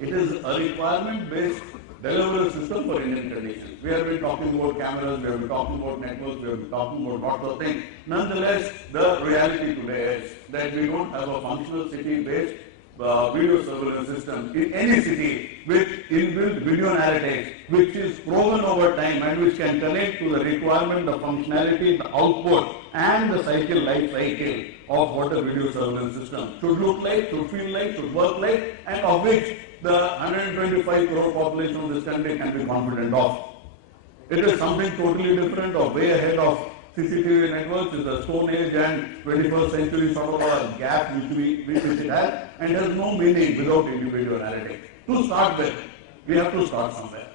it is a requirement-based delivery system for Indian conditions. We have been talking about cameras, we have been talking about networks, we have been talking about lots of things. Nonetheless, the reality today is that we don't have a functional city-based video surveillance system in any city with inbuilt video narratives, which is proven over time and which can connect to the requirement, the functionality, the output, and the life cycle of what a video surveillance system should look like, should feel like, should work like, and of which the 125 crore population of this country can be confident of. It is something totally different or way ahead of CCTV networks. Is the Stone Age and 21st century sort of a gap which it has, and has no meaning without individual analytics. To start with, we have to start somewhere.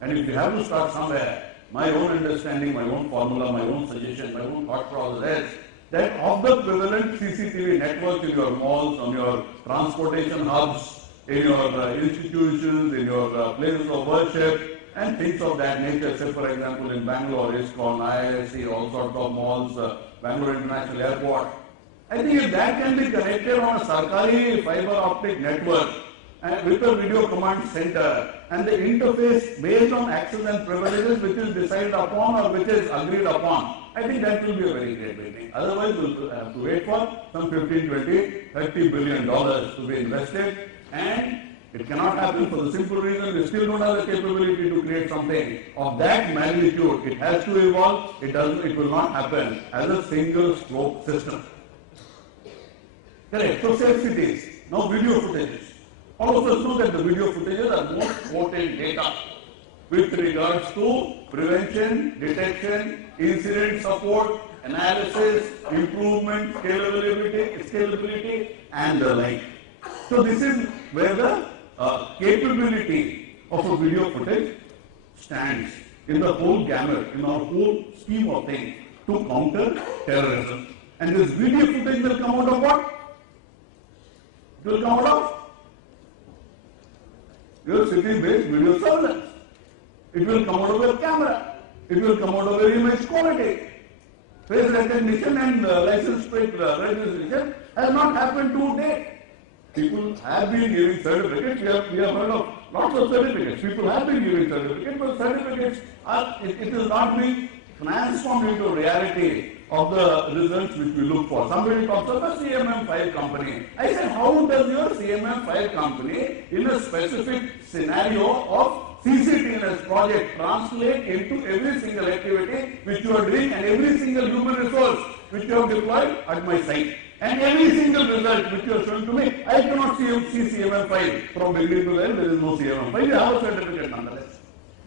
And if we have to start somewhere, my own understanding, my own formula, my own suggestion, my own thought process is that of the prevalent CCTV networks in your malls, on your transportation hubs, in your institutions, in your places of worship, and things of that nature. Say, for example, in Bangalore, ISKCON, IISc, all sorts of malls, Bangalore International Airport. I think if that can be connected on a Sarkari fiber optic network and with a video command center, and the interface based on access and privileges which is decided upon or which is agreed upon, I think that will be a very great beginning. Otherwise, we'll have to wait for some 15, 20, $30 billion to be invested, and it cannot happen for the simple reason we still don't have the capability to create something of that magnitude. It has to evolve. It will not happen as a single scope system. Correct. So safe cities. Now video footages. All of us know that the video footages are most potent data with regards to prevention, detection, incident support, analysis, improvement, scalability, and the like. So this is where the capability of a video footage stands in the whole gamut, in our whole scheme of things to counter terrorism. And this video footage will come out of what? It will come out of your city-based video surveillance. It will come out of your camera. It will come out of your image quality. Face recognition and license plate registration has not happened to date. People have been giving certificates. We have heard of lots of certificates. People have been giving certificates, but certificates it is not being transformed into reality of the results which we look for. Somebody talks about the CMM5 company. I said, how does your CMM5 company in a specific scenario of CCTNS project translate into every single activity which you are doing and every single human resource which you have deployed at my site? And every single result which you are showing to me, I cannot see CMM5 from beginning to end. There is no CMM5. You have a certificate nonetheless.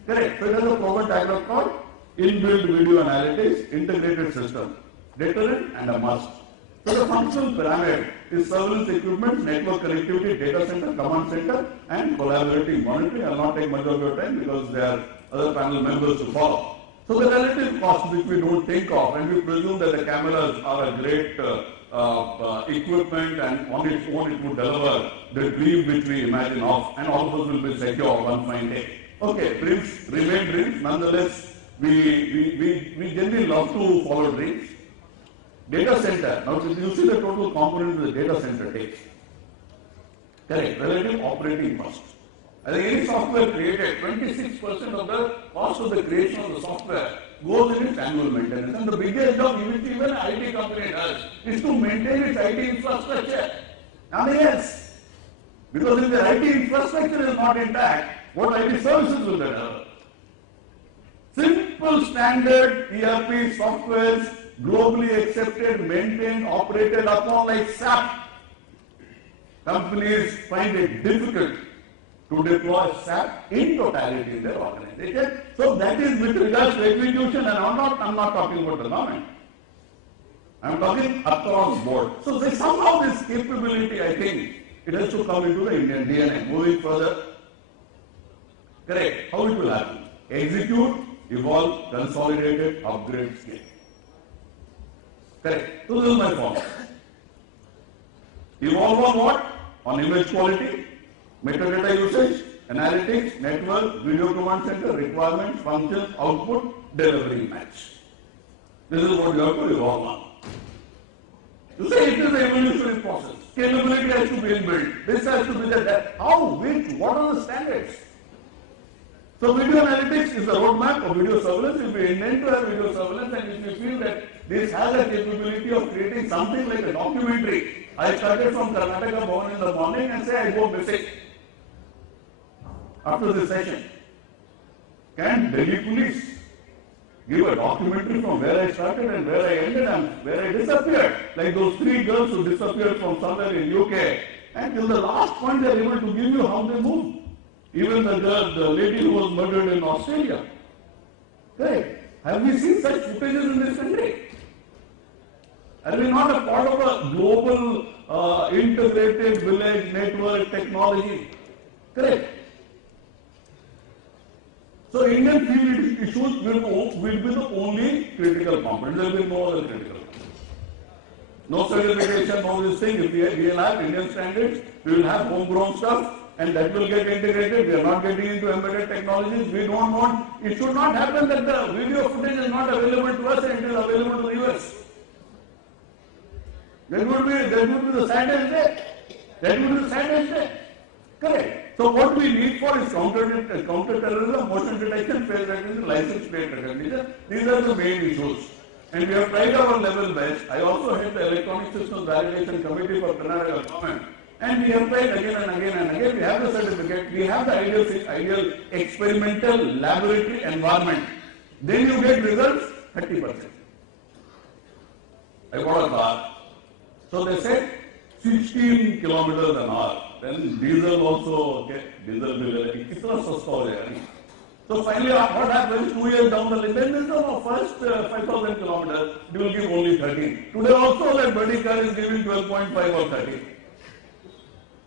Correct. So it has a proven dialogue called inbuilt video analytics integrated system, deterrent and a must. So the functional pyramid is surveillance equipment, network connectivity, data center, command center, and collaborative monitoring. I will not take much of your time because there are other panel members to follow. So the relative cost which we don't think of, and we presume that the cameras are a great equipment and on its own it would deliver the dream which we imagine of, and all of us will be secure one fine day. Okay, dreams remain dreams. Nonetheless, we generally love to follow dreams. Data center. Now, you see the total component the data center takes. Correct. Relative operating cost. I think any software created, 26% of the cost of the creation of the software goes in its annual maintenance. And the biggest job which even an IT company does is to maintain its IT infrastructure. Nothing else. Because if the IT infrastructure is not intact, what IT services will they develop? Simple standard ERP softwares, globally accepted, maintained, operated upon like SAP. Companies find it difficult to deploy SAP in totality in their organization. So that is with regards to execution, and I'm not talking about the government. I'm talking across board. So somehow this capability, I think, it has to come into the Indian DNA. Moving further, correct, how it will happen? Execute, evolve, consolidated, upgrade, scale. Correct. So this is my formula. Evolve on what? On image quality, metadata usage, analytics, network, video command center, requirements, functions, output, delivery match. This is what you have to evolve on. You say it is an evolutionary process. Scalability has to be inbuilt. This has to be that. How? Which? What are the standards? So video analytics is the roadmap of video surveillance. If we intend to have video surveillance and if we feel that this has a capability of creating something like a documentary, I started from Karnataka Bhavan in the morning and say I go missing after this session. Can Delhi police give a documentary from where I started and where I ended and where I disappeared? Like those 3 girls who disappeared from somewhere in UK, and till the last point they are able to give you how they moved. Even the lady who was murdered in Australia. Right? Have we seen such footages in this country? Are we not a part of a global integrated village network technology? Correct. So Indian field issues will be the only critical component. There will be no other critical component. No certification, no this thing. If we will have Indian standards, we will have homegrown stuff, and that will get integrated. We are not getting into embedded technologies. We don't want, it should not happen that the video footage is not available to us and it is available to the US. That would be the saddest day. That would be the saddest day. Correct. So what we need for is counter-terrorism, motion detection, face recognition, license plate recognition. These are the main issues. And we have tried our level best. I also head the Electronic Systems Validation Committee for Karnataka Government. And we have tried again and again and again. We have the certificate. We have the ideal experimental laboratory environment. Then you get results 30%. I bought a car. So they said 16 kilometers an hour. Then diesel also, okay, diesel will be kitna sasta ho jayega. So finally what happens, 2 years down the line, then they say, first 5,000 kilometers, you will give only 13. Today also that buddy car is giving 12.5 or 13.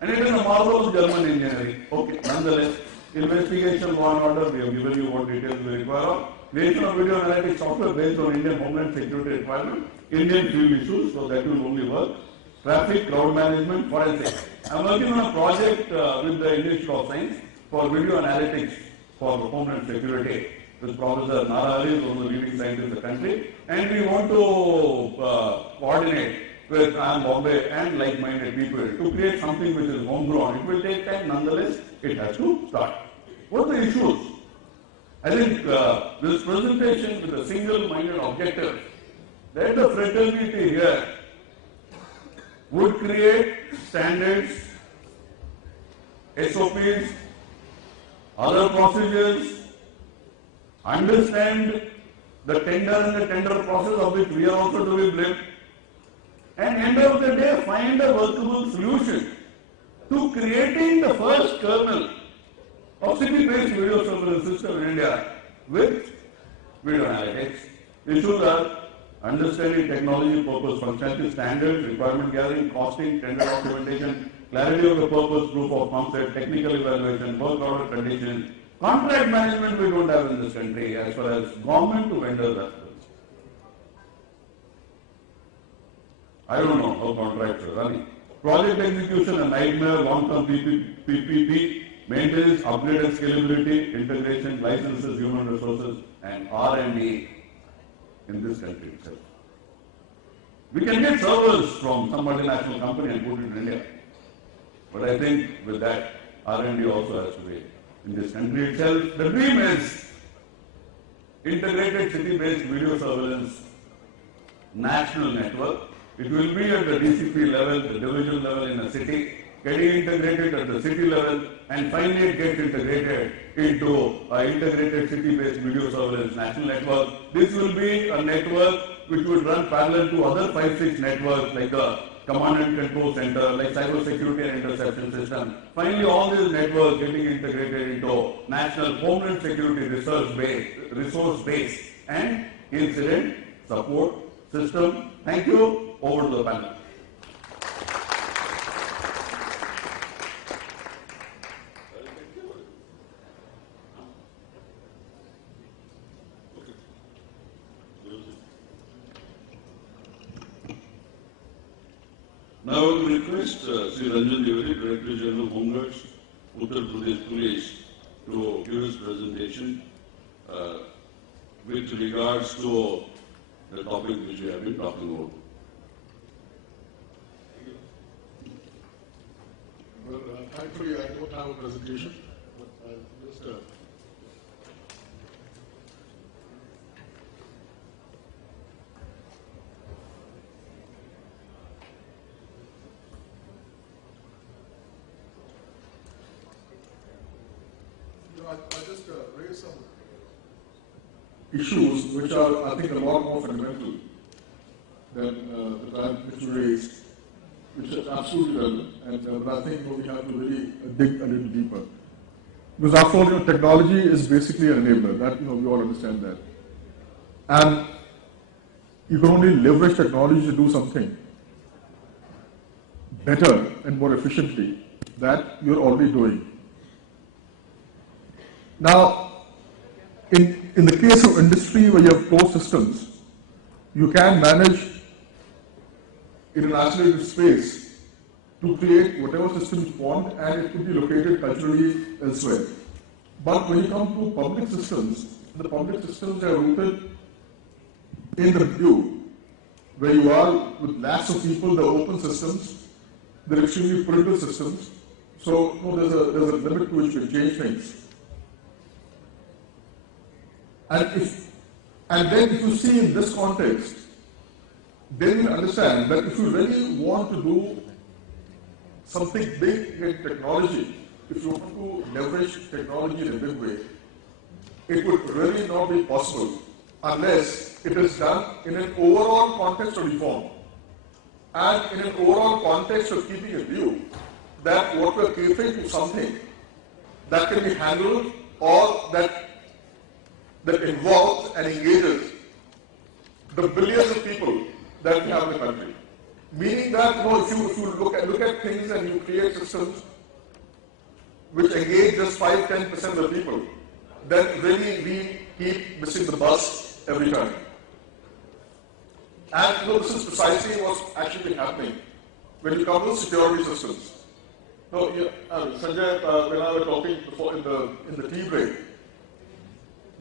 And it is a marvel of German engineering. Okay, nonetheless, investigation, law and order, we have given you what details we require of. Creation of video analytics software based on Indian Homeland Security requirement, Indian field issues, so that will only work. traffic, crowd management, forensics. I'm working on a project with the Institute of Science for video analytics for Homeland Security with Professor Nara Ali, one of the leading scientists in the country, and we want to coordinate with IIM Bombay and like-minded people to create something which is homegrown. It will take time, nonetheless, it has to start. What are the issues? I think this presentation with a single-minded objective, that the fraternity here would create standards, SOPs, other procedures, understand the tender and the tender process of which we are also to be blamed, and end of the day find a workable solution to creating the first kernel of city-based video surveillance system in India with video analytics. Issues are understanding technology, purpose, functionality, standards, requirement gathering, costing, tender documentation, clarity of the purpose, proof of concept, technical evaluation, work order conditions, contract management we don't have in this country as far as government to vendors are concerned. I don't know how contracts are running. Project execution, a nightmare, long-term PPP, maintenance, upgrade and scalability, integration, licenses, human resources, and R&D in this country itself. We can get servers from some multinational company and put it in India. But I think with that, R&D also has to be in this country itself. The dream is integrated city-based video surveillance national network. It will be at the DCP level, the division level in a city, getting integrated at the city level, and finally it gets integrated into an integrated city-based video surveillance national network. This will be a network which will run parallel to other 5-6 networks like the command and control center, like cyber security and interception system. Finally, all these networks getting integrated into national homeland security resource base and incident support system. Thank you. Over to the panel. Now I will request Sri Ranjan Dwivedi, Director General Home Guards, Uttar Pradesh Police, to give his presentation with regards to the topic which we have been talking about. Well, thankfully I don't have a presentation, but I'll just I just raise some issues which are, I think, a lot more fundamental than the time which you raised, which is absolutely relevant, and but I think we have to really dig a little deeper. Because after all, technology is basically an enabler. That we all understand that, and you can only leverage technology to do something better and more efficiently that you're already doing. Now, in the case of industry where you have closed systems, you can manage in an isolated space to create whatever system you want, and it could be located culturally elsewhere. But when you come to public systems, the public systems are rooted in the view where you are with lakhs of people, the open systems, they're extremely political systems. So there's a limit to which we change things. And then if you see in this context, then you understand that if you really want to do something big in technology, if you want to leverage technology in a big way, it would really not be possible unless it is done in an overall context of reform and in an overall context of keeping a view that what we're catering to something that can be handled or that involves and engages the billions of people that we have in the country. Meaning that if you look at things and you create systems which engage just 5-10% of the people, then really we keep missing the bus every time. And this is precisely what's actually happening when you come to security systems. No, Sanjay, when I was talking before in the tea break,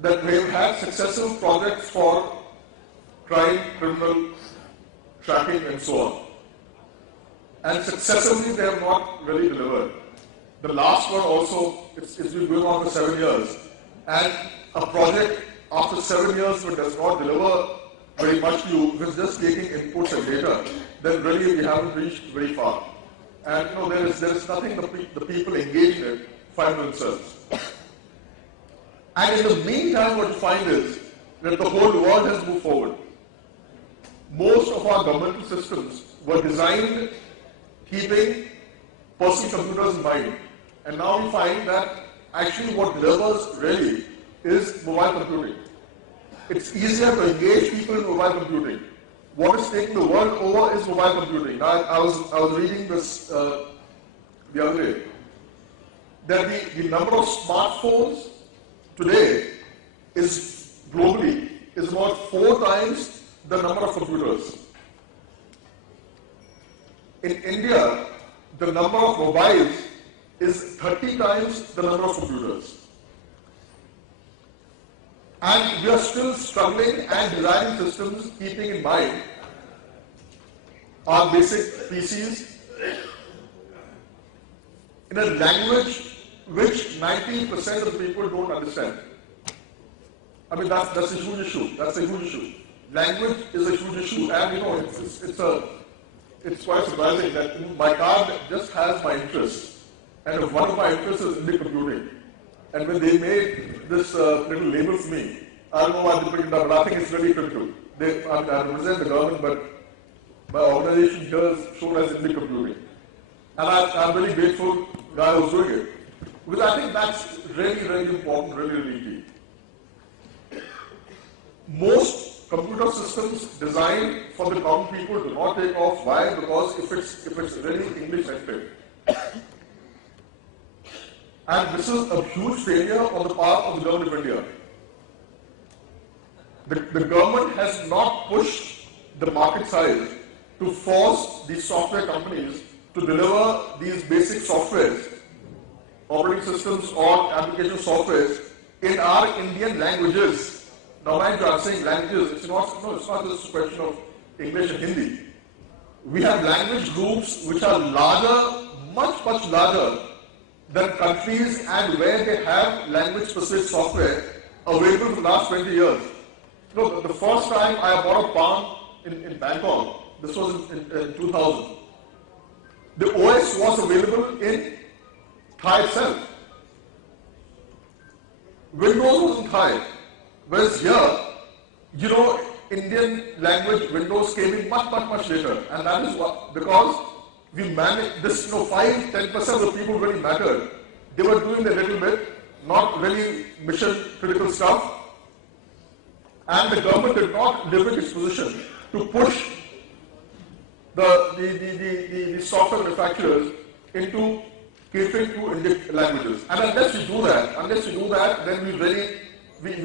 that we have had successful projects for crime, criminal tracking, and so on. And successively, they have not really delivered. The last one also, it's been going on for 7 years. And a project after 7 years which does not deliver very much to you, if it's just taking inputs and data, then really we haven't reached very far. And there is nothing the people engaged in find themselves. And in the meantime, what you find is that the whole world has moved forward. Most of our governmental systems were designed keeping personal computers in mind. And now we find that actually what delivers really is mobile computing. It's easier to engage people in mobile computing. What is taking the world over is mobile computing. Now, I was reading this the other day, that the number of smartphones today is globally is about 4 times the number of computers. In India, the number of mobiles is 30 times the number of computers. And we are still struggling and designing systems keeping in mind our basic PCs in a language which 90% of the people don't understand. I mean, that's a huge issue. That's a huge issue. Language is a huge issue, and it's quite surprising that my card just has my interests, and if one of my interests is Indian computing. And when they made this little label for me, I don't know why they picked it up, but I think it's really critical. I represent the government, but my organization here is shown as Indian computing. And I'm really grateful to the guy who's doing it. Because I think that's really, really important, really, really key. Most computer systems designed for the common people do not take off. Why? Because if it's really English-centric. And this is a huge failure on the part of the government of India. The government has not pushed the market size to force these software companies to deliver these basic softwares, operating systems or application softwares in our Indian languages. Now, mind you, I'm saying languages, it's not just a question of English and Hindi. We have language groups which are larger, much, much larger than countries and where they have language-specific software available for the last 20 years. Look, the first time I bought a Palm in Bangkok, this was in 2000, the OS was available in Thai itself. Windows was in Thai. Whereas here, Indian language Windows came in much, much, much later. And that is because we managed this, 5-10% of the people really mattered. They were doing a little bit, not really mission critical stuff. And the government did not leverage its position to push the software manufacturers into catering to Indian languages. And unless we do that, then we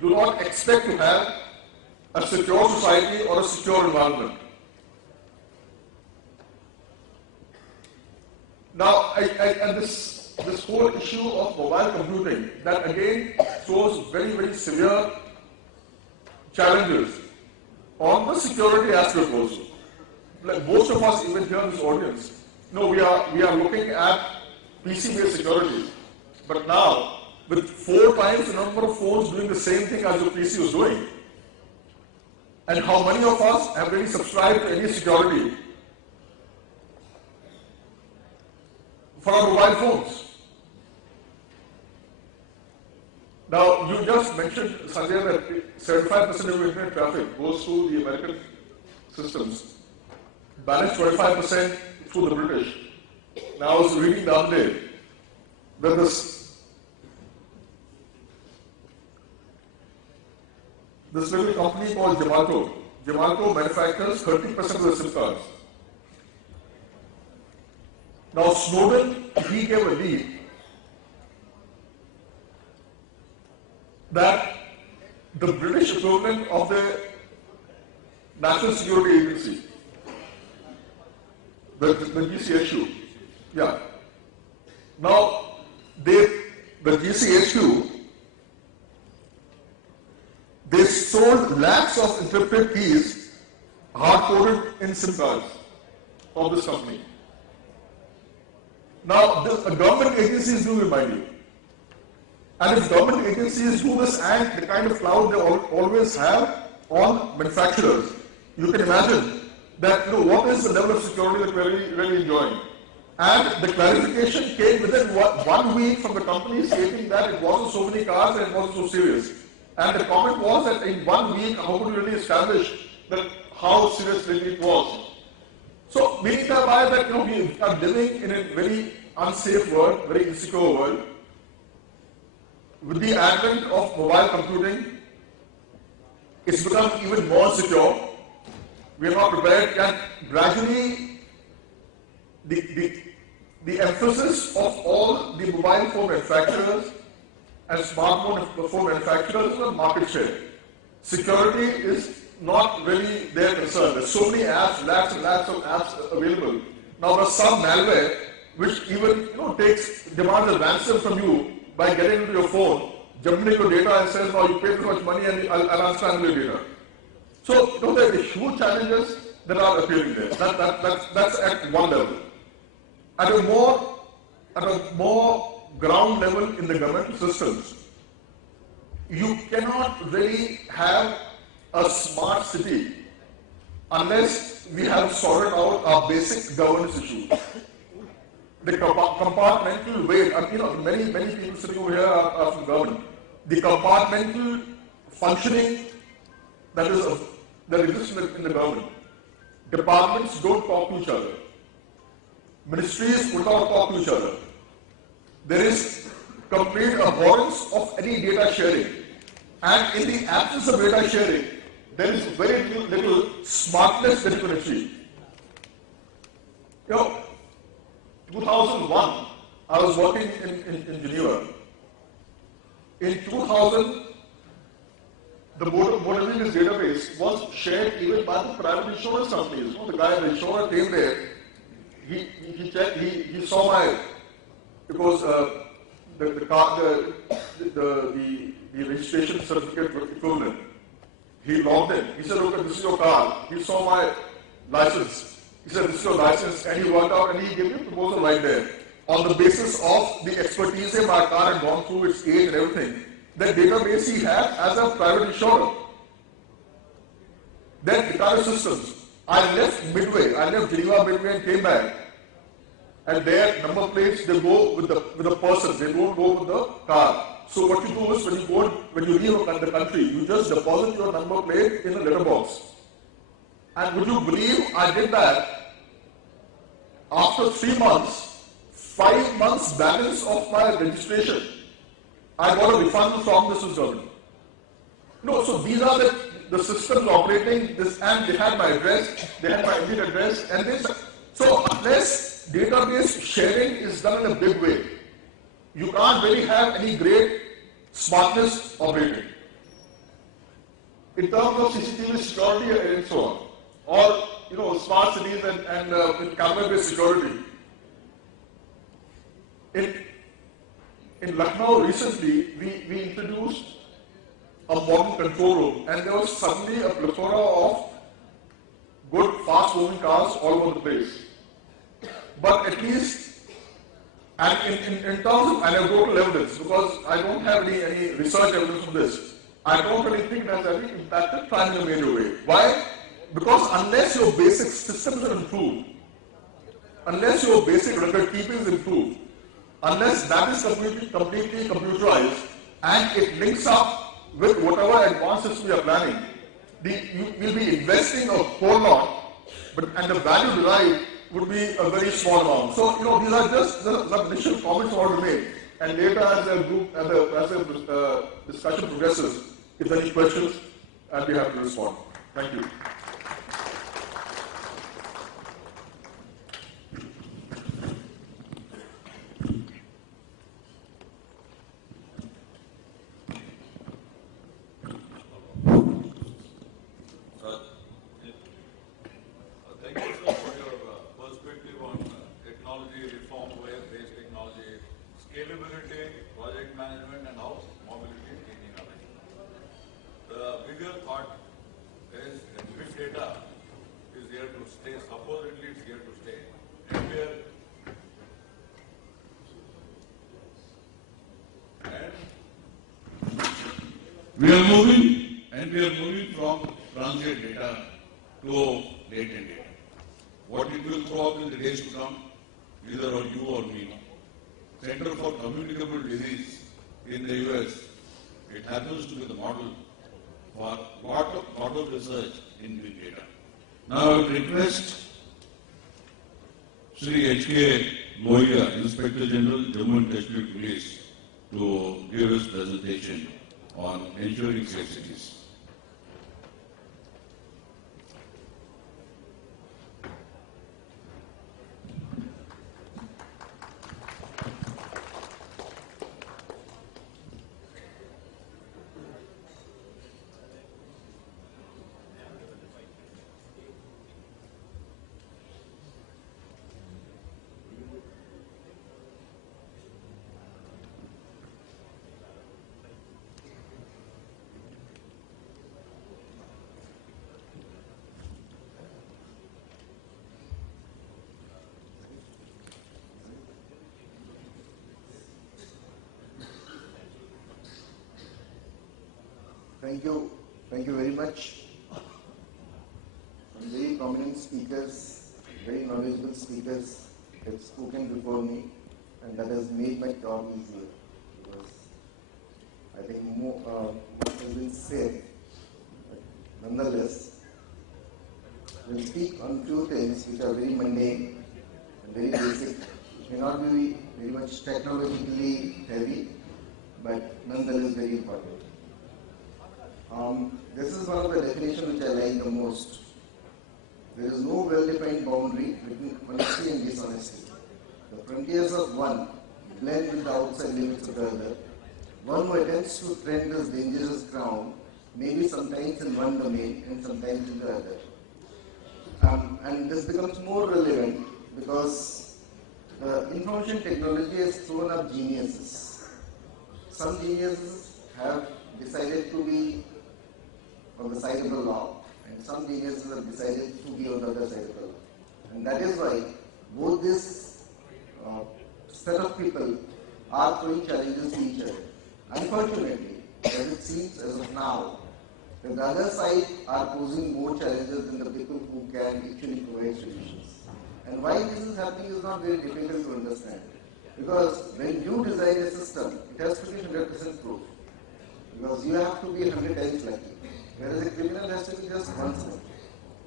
do not expect to have a secure society or a secure environment. Now, and this whole issue of mobile computing, that again shows very, very severe challenges on the security aspect also. Like most of us, even here in this audience, we are looking at PC-based security. But now, with 4 times the number of phones doing the same thing as your PC was doing, and how many of us have really subscribed to any security for our mobile phones? Now, you just mentioned, Sanjay, that 75% of internet traffic goes through the American systems, balance 25% through the British. Now, I was reading the other day that this little company called Gemalto manufactures 30% of the SIM cards. Now, Snowden, he gave a lead that the British equivalent of the National Security Agency the GCHQ. Yeah. Now, the GCHQ, they sold lakhs of encrypted keys hard-coded in SIM cards of this company. Now, government agencies do remind you. And if government agencies do this and the kind of cloud they always have on manufacturers, you can imagine that, what is the level of security that we're really enjoying. And the clarification came within 1 week from the company stating that it wasn't so many cars and it wasn't so serious. And the comment was that in 1 week, how could you really establish that how serious really it was? So, meaning thereby that we are living in a very unsafe world, very insecure world. With the advent of mobile computing, it's become even more secure. We are not prepared, and gradually the emphasis of all the mobile phone manufacturers and smartphone phone manufacturers is on market share. Security is not really their concern. There's so many apps, lakhs and lakhs of apps available. Now there's some malware which even demands a ransom from you by getting into your phone, jumping into your data and says, "Now you pay too much money and I'll unscramble your data." So there are huge challenges that are appearing there. That's at one level. At a more ground level in the government systems, you cannot really have a smart city unless we have sorted out our basic governance issues. The compartmental way, many people sitting over here are from government. The compartmental functioning that exists in the government. Departments don't talk to each other. Ministries do not talk to each other. There is complete abhorrence of any data sharing. And in the absence of data sharing, there is very little smartness that you can achieve. 2001, I was working in Geneva. In 2000, the motor vehicle database was shared even by the private insurance companies. The guy, the insurer came there, he checked, he saw my, because the registration certificate equivalent. He logged in. He said, "Okay, this is your car." He saw my license. He said, "This is your license," and he worked out and he gave me a proposal right there. On the basis of the expertise my car had gone through, its age and everything, the database he had as a private insurer. Then the car systems. I left midway. I left Geneva midway and came back. And their number plates, they go with the person. They don't go with the car. So what you do is when you leave the country, you just deposit your number plate in a letterbox. And would you believe I did that? After 3 months, 5 months balance of my registration, I got a refund from the Swiss government. So these are the systems operating this, and they had my address, they had my Indian address, and this. So unless database sharing is done in a big way, you can't really have any great smartness operating. In terms of CCTV security and so on, or smart cities and camera-based security. In Lucknow recently, we introduced a modern control room, and there was suddenly a plethora of good, fast-moving cars all over the place. But at least, and in terms of anecdotal evidence, because I don't have any research evidence on this, I don't really think that has impacted crime in a major way. Why? Because unless your basic systems are improved, unless your basic record keeping is improved, unless that is completely computerized and it links up with whatever advances we are planning, you will be investing a whole lot, and the value derived would be a very small amount. So, these are just the initial comments I want to make. And later, as a group, as the discussion progresses, if there are any questions, I'll be happy to respond. Thank you. Thank you, sir, for your perspective We are moving from transient data to latent data. What it will throw up in the days to come, either or you or me. Center for Communicable Disease in the US, it happens to be the model for lot of research in big data. Now I would request Sri H.K. Lohia, Inspector General, Jammu and Kashmir Police, to give his presentation on ensuring safe cities. Thank you very much. Some very prominent speakers, very knowledgeable speakers have spoken before me, and that has made my job easier, because I think more has been said. But nonetheless, we'll speak on few things which are very mundane and very basic. It may not be very much technologically heavy, but nonetheless very important. This is one of the definitions which I like the most. There is no well-defined boundary between honesty and dishonesty. The frontiers of one blend with the outside limits of the other. One who attempts to tread this dangerous ground, maybe sometimes in one domain and sometimes in the other. And this becomes more relevant because information technology has thrown up geniuses. Some geniuses have decided to be on the side of the law, and some geniuses have decided to be on the other side of the law. And that is why both this set of people are throwing challenges to each other. Unfortunately, as it seems as of now, the other side are posing more challenges than the people who can actually provide solutions. And why this is happening is not very difficult to understand. Because when you design a system, it has to be 100% proof. Because you have to be 100 times lucky. Whereas a criminal has to be just once lucky.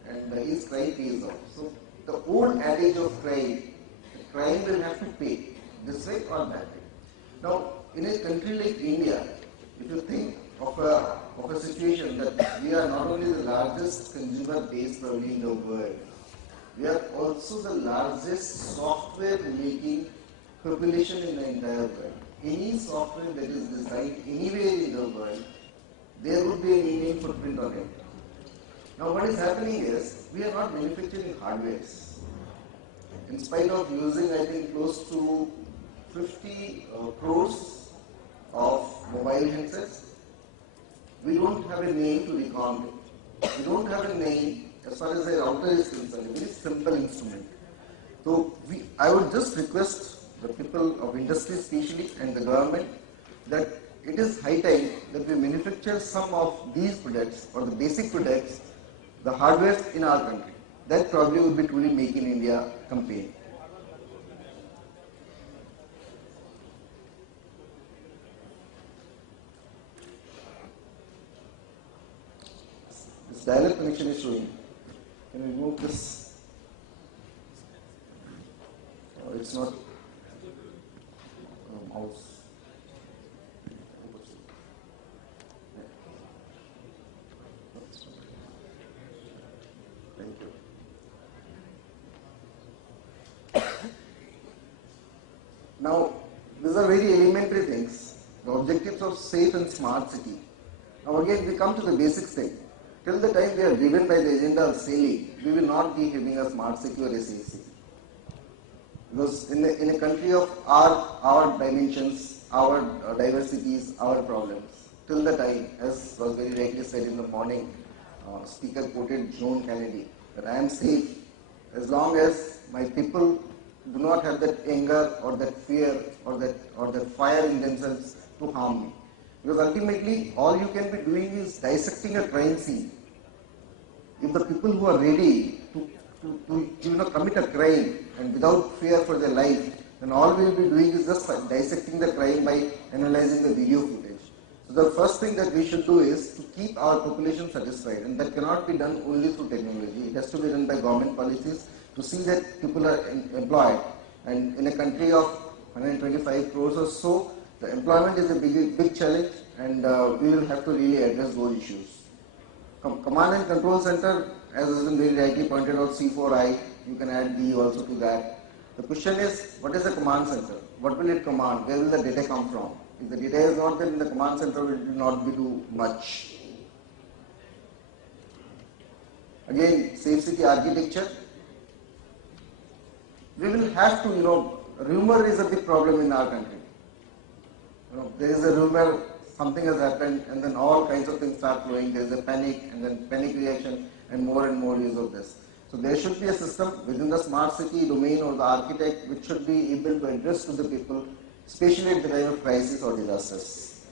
And his crime pays off. So the old adage of crime will have to pay, this way or that way. Now, in a country like India, if you think of a situation that we are not only the largest consumer base probably in the world, we are also the largest software making population in the entire world. Any software that is designed anywhere in the world, there would be an Indian footprint on it. Now what is happening is, we are not manufacturing hardwares. In spite of using, I think, close to 50 crores of mobile handsets, we don't have a name to recount it. We don't have a name as far as the router is concerned, a very simple instrument. So I would just request the people of industry especially and the government that it is high time that we manufacture some of these products or the basic products, the hardware in our country. That probably would be truly Make in India campaign. This dial-up connection is showing. Can we move this? Oh, it's not. Mouse. Thank you. Now, these are very elementary things. The objectives of safe and smart city. Now again, we come to the basics thing. Till the time we are driven by the agenda of sailing, we will not be having a smart city or a safe city. Because in a country of our dimensions, our diversities, our problems, till the time, as was very rightly said in the morning, speaker quoted John Kennedy, that I am safe as long as my people do not have that anger or that fear or that fire in themselves to harm me. Because ultimately, all you can be doing is dissecting a crime scene. If the people who are ready to commit a crime and without fear for their life, then all we will be doing is just dissecting the crime by analyzing the video footage. So the first thing that we should do is to keep our population satisfied, and that cannot be done only through technology. It has to be done by government policies to see that people are employed. And in a country of 125 crores or so, the employment is a big challenge, and we will have to really address those issues. Command and Control Center, as has been very rightly pointed out, C4I, you can add D also to that. The question is, what is the command center? What will it command? Where will the data come from? If the data is not there in the command center, it will not be do much. Again, safe city architecture. We will have to, rumor is a big problem in our country. There is a rumor, something has happened, and then all kinds of things start flowing. There is a panic, and then panic reaction, and more use of this. So there should be a system within the smart city domain or the architect which should be able to address to the people, especially at the time of crisis or disasters.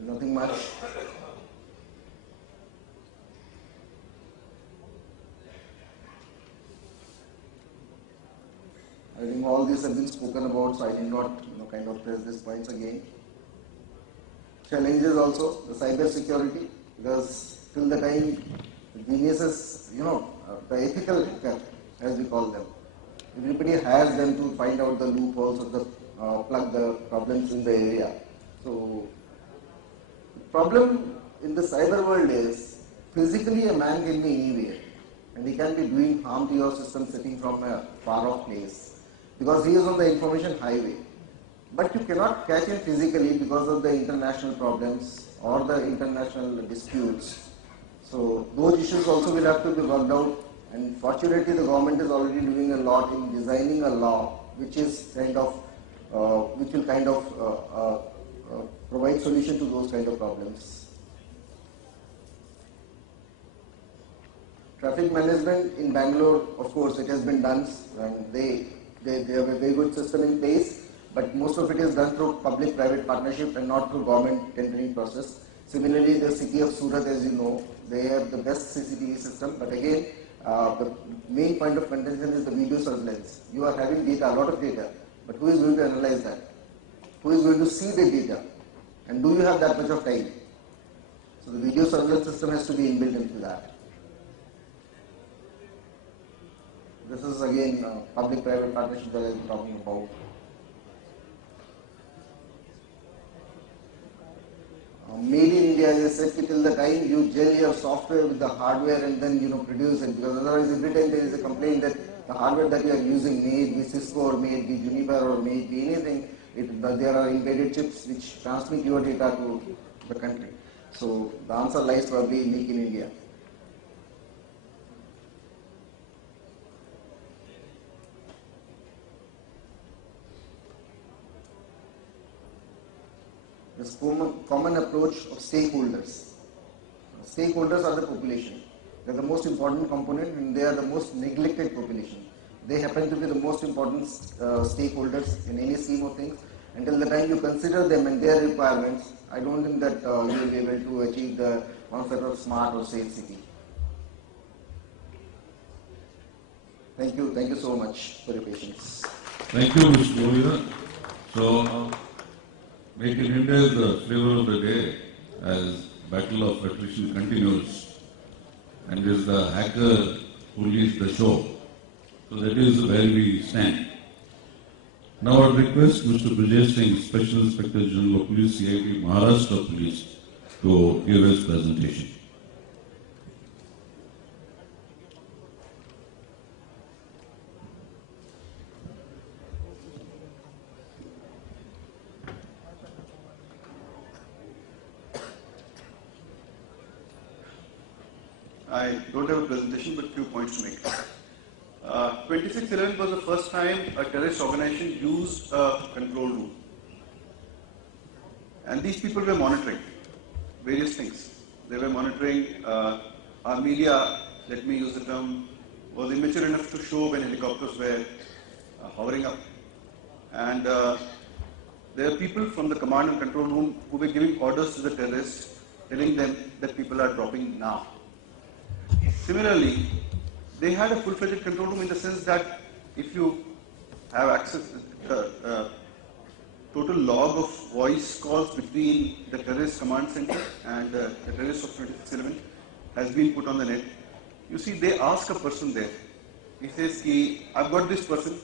Nothing much. I think all these have been spoken about, so I did not kind of press these points again. Challenges also, the cyber security, because till the time the geniuses, the ethical hacker, as we call them, everybody hires them to find out the loopholes or plug the problems in the area. So the problem in the cyber world is physically a man can be anywhere, and he can be doing harm to your system sitting from a far off place, because he is on the information highway. But you cannot catch him physically because of the international problems or the international disputes. So those issues also will have to be worked out, and fortunately the government is already doing a lot in designing a law which is which will provide solution to those kind of problems. Traffic management in Bangalore, of course, it has been done, and they have a very good system in place, but most of it is done through public-private partnership and not through government tendering process. Similarly, the city of Surat, as you know, they have the best CCTV system, but again, the main point of contention is the video surveillance. You are having data, a lot of data, but who is going to analyze that? Who is going to see the data? And do you have that much of time? So the video surveillance system has to be inbuilt into that. This is again public-private partnership that I am talking about. Made in India, as I said, till the time you gel your software with the hardware and then produce it, because otherwise every time there is a complaint that the hardware that you are using, may it be Cisco or may it be Juniper or may it be anything, there are embedded chips which transmit your data to the country. So the answer lies probably in Make in India. This common approach of stakeholders. Stakeholders are the population. They are the most important component, and they are the most neglected population. They happen to be the most important stakeholders in any scheme of things. Until the time you consider them and their requirements, I don't think that you will be able to achieve the concept of smart or safe city. Thank you so much for your patience. Thank you, Mr. Govindra. So, Make in India is the flavor of the day as battle of attrition continues, and is the hacker who leads the show. So that is where we stand. Now I request Mr. Brijesh Singh, Special Inspector General of Police, CID Maharashtra Police, to give his presentation. I don't have a presentation, but few points to make. 26/11 was the first time a terrorist organization used a control room. And these people were monitoring various things. They were monitoring, our media, let me use the term, was immature enough to show when helicopters were hovering up. And there are people from the command and control room who were giving orders to the terrorists, telling them that people are dropping now. Similarly, they had a full-fledged control room in the sense that if you have access to total log of voice calls between the terrorist command center and the terrorists of 2611 has been put on the net. You see, they ask a person there. He says, I've got this person.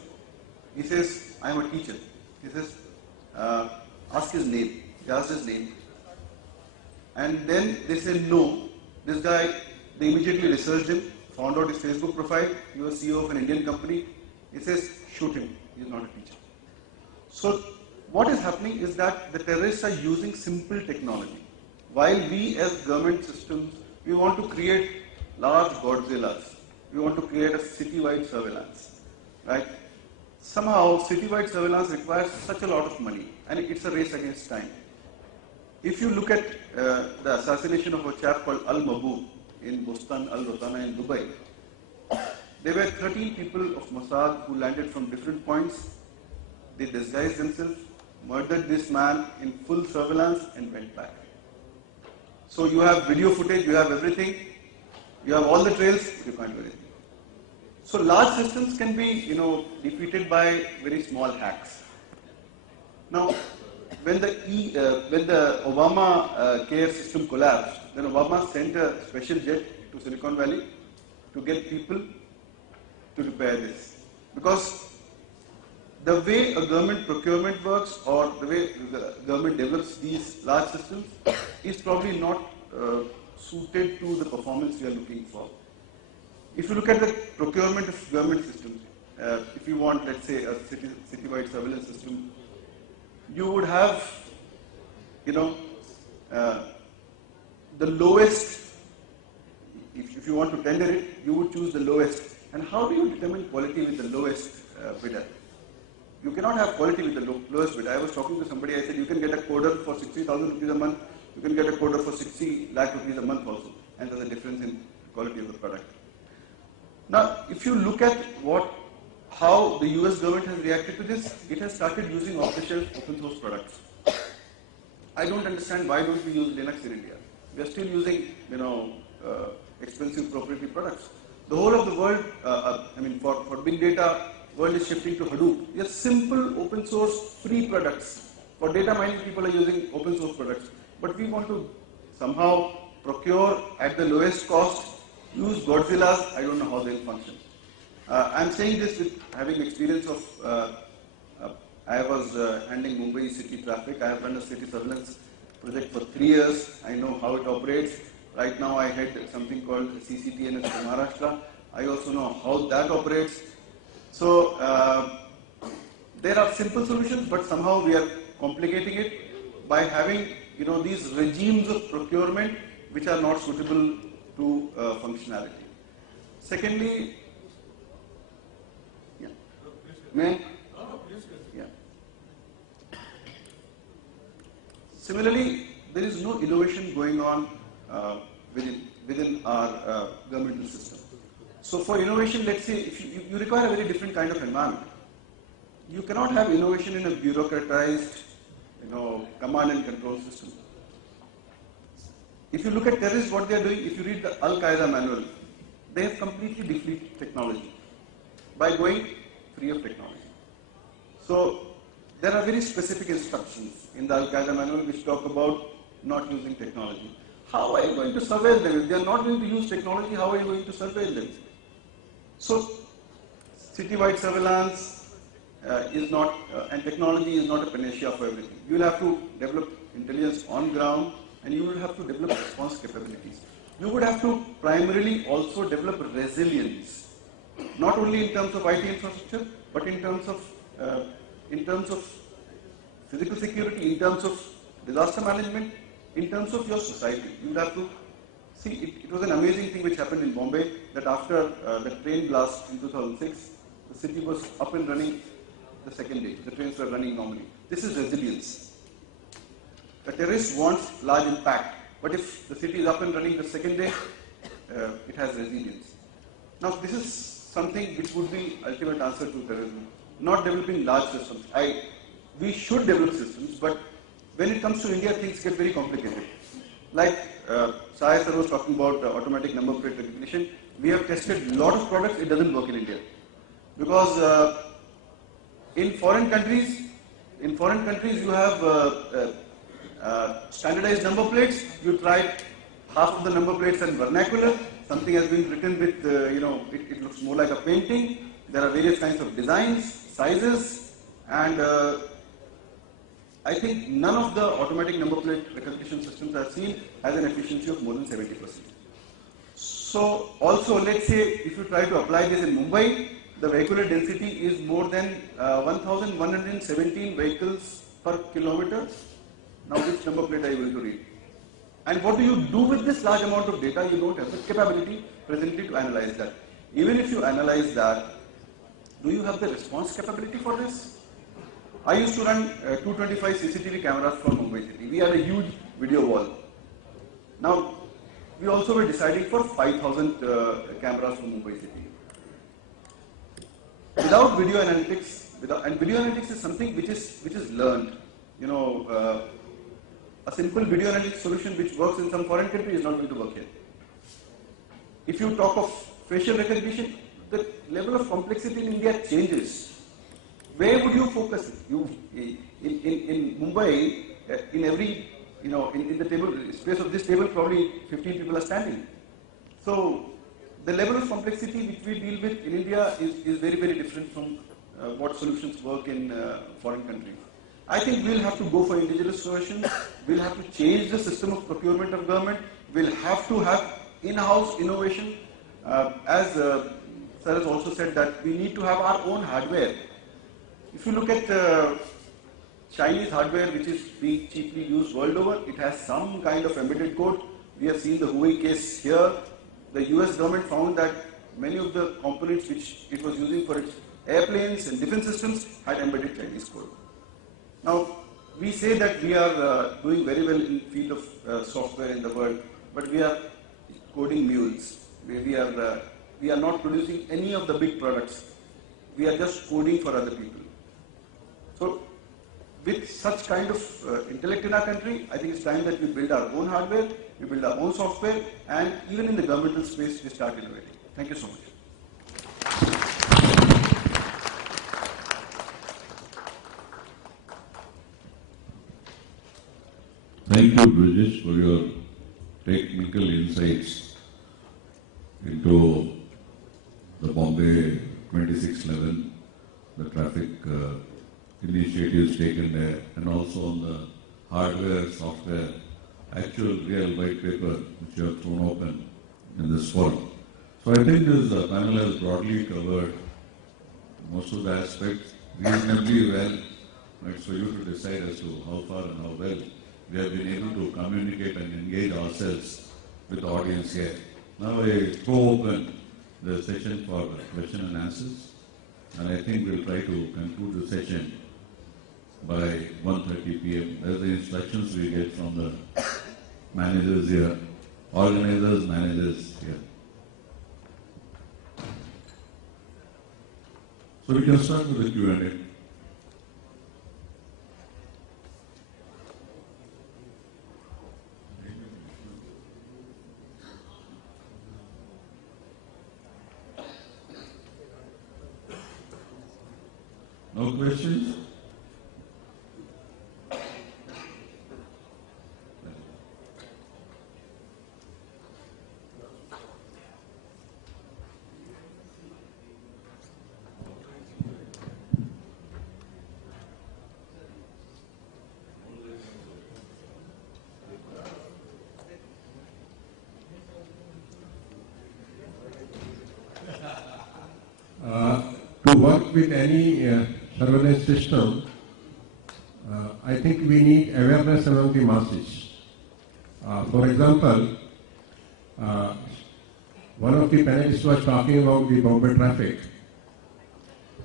He says, I'm a teacher. He says, ask his name. They asked his name. And then they said, no. This guy, they immediately researched him, found out his Facebook profile. He was CEO of an Indian company. He says, shoot him. He's not a teacher. So what is happening is that the terrorists are using simple technology. While we as government systems, we want to create large Godzillas. We want to create a citywide surveillance, right? Somehow, citywide surveillance requires such a lot of money, and it's a race against time. If you look at the assassination of a chap called Al-Mabou in Bustan Al-Rotana in Dubai, there were 13 people of Mossad who landed from different points. They disguised themselves, murdered this man in full surveillance, and went back. So you have video footage, you have everything, you have all the trails, you can't do anything. So large systems can be, defeated by very small hacks. Now, when the Obama care system collapsed, then Obama sent a special jet to Silicon Valley to get people to repair this. Because the way a government procurement works or the way the government develops these large systems is probably not suited to the performance we are looking for. If you look at the procurement of government systems, if you want, let's say, a citywide surveillance system, you would have, the lowest, if you want to tender it, you would choose the lowest. And how do you determine quality with the lowest bidder? You cannot have quality with the lowest bidder. I was talking to somebody, I said, you can get a coder for 60,000 rupees a month, you can get a coder for 60 lakh rupees a month also, and there's a difference in quality of the product. Now, if you look at how the US government has reacted to this, it has started using off-the-shelf open source products. I don't understand why don't we use Linux in India. We are still using, expensive proprietary products. The whole of the world, for big data, world is shifting to Hadoop. They are simple open source free products. For data mining, people are using open source products. But we want to somehow procure at the lowest cost, use Godzillas. I don't know how they'll function. I'm saying this with having experience of, I was handling Mumbai city traffic. I have run a city surveillance project for 3 years. I know how it operates. Right now I head something called CCTNS for Maharashtra. I also know how that operates. So there are simple solutions, but somehow we are complicating it by having these regimes of procurement which are not suitable to functionality. Secondly, Similarly, there is no innovation going on within our governmental system. So for innovation, let's say, if you require a very different kind of environment. You cannot have innovation in a bureaucratized, command and control system. If you look at terrorists, what they are doing, if you read the Al-Qaeda manual, they have completely defeated technology by going free of technology. So there are very specific instructions in the Al-Qaeda manual which talk about not using technology. How are you going to surveil them? If they are not going to use technology, how are you going to surveil them? So citywide surveillance is not, and technology is not a panacea for everything. You will have to develop intelligence on ground, and you will have to develop response capabilities. You would have to primarily also develop resilience, not only in terms of IT infrastructure, but in terms of physical security, in terms of disaster management, in terms of your society. You would have to see, it was an amazing thing which happened in Bombay, that after the train blast in 2006, the city was up and running the second day. The trains were running normally. This is resilience. The terrorist wants large impact, but if the city is up and running the second day, it has resilience. Now, this is something which would be ultimate answer to terrorism, not developing large systems. we should develop systems, but when it comes to India, things get very complicated. Like Sai sir was talking about automatic number plate recognition. We have tested a lot of products, it doesn't work in India. Because in foreign countries you have standardized number plates. You try half of the number plates in vernacular. Something has been written with, it looks more like a painting. There are various kinds of designs, sizes, and I think none of the automatic number plate recognition systems I've seen has an efficiency of more than 70%. So also, let's say if you try to apply this in Mumbai, the vehicular density is more than 1,117 vehicles per kilometer. Now which number plate are you going to read? And what do you do with this large amount of data? You don't have the capability presently to analyze that. Even if you analyze that, do you have the response capability for this? I used to run 225 CCTV cameras for Mumbai city. We had a huge video wall. Now, we also were deciding for 5,000 cameras for Mumbai city. Without video analytics, and video analytics is something which is learned. A simple video analytics solution which works in some foreign country is not going to work here. If you talk of facial recognition, the level of complexity in India changes. Where would you focus? In Mumbai, in every, in the table, space of this table, probably 15 people are standing. So the level of complexity which we deal with in India is very, very different from what solutions work in foreign countries. I think we'll have to go for indigenous solutions. We'll have to change the system of procurement of government. We'll have to have in-house innovation. As Sir has also said that we need to have our own hardware. If you look at Chinese hardware which is being cheaply used world over, it has some kind of embedded code. We have seen the Huawei case here. The US government found that many of the components which it was using for its airplanes and defense systems had embedded Chinese code. Now, we say that we are doing very well in the field of software in the world, but we are coding mules. We are not producing any of the big products. We are just coding for other people. So, with such kind of intellect in our country, I think it's time that we build our own hardware, we build our own software, and even in the governmental space, we start innovating. Thank you so much. Thank you, Brijesh, for your technical insights into the Bombay 2611, the traffic initiatives taken there, and also on the hardware, software, actual real white paper which you have thrown open in this forum. So I think this panel has broadly covered most of the aspects reasonably well. It's for you to decide as to how far and how well we have been able to communicate and engage ourselves with the audience here. Now I throw open the session for question and answers, and I think we'll try to conclude the session by 1:30 p.m. That's the instructions we get from the managers here, organizers, managers here. So we can start with the Q&A. No questions? To work with any surveillance system, I think we need awareness among the masses. For example, one of the panelists was talking about the Bombay traffic.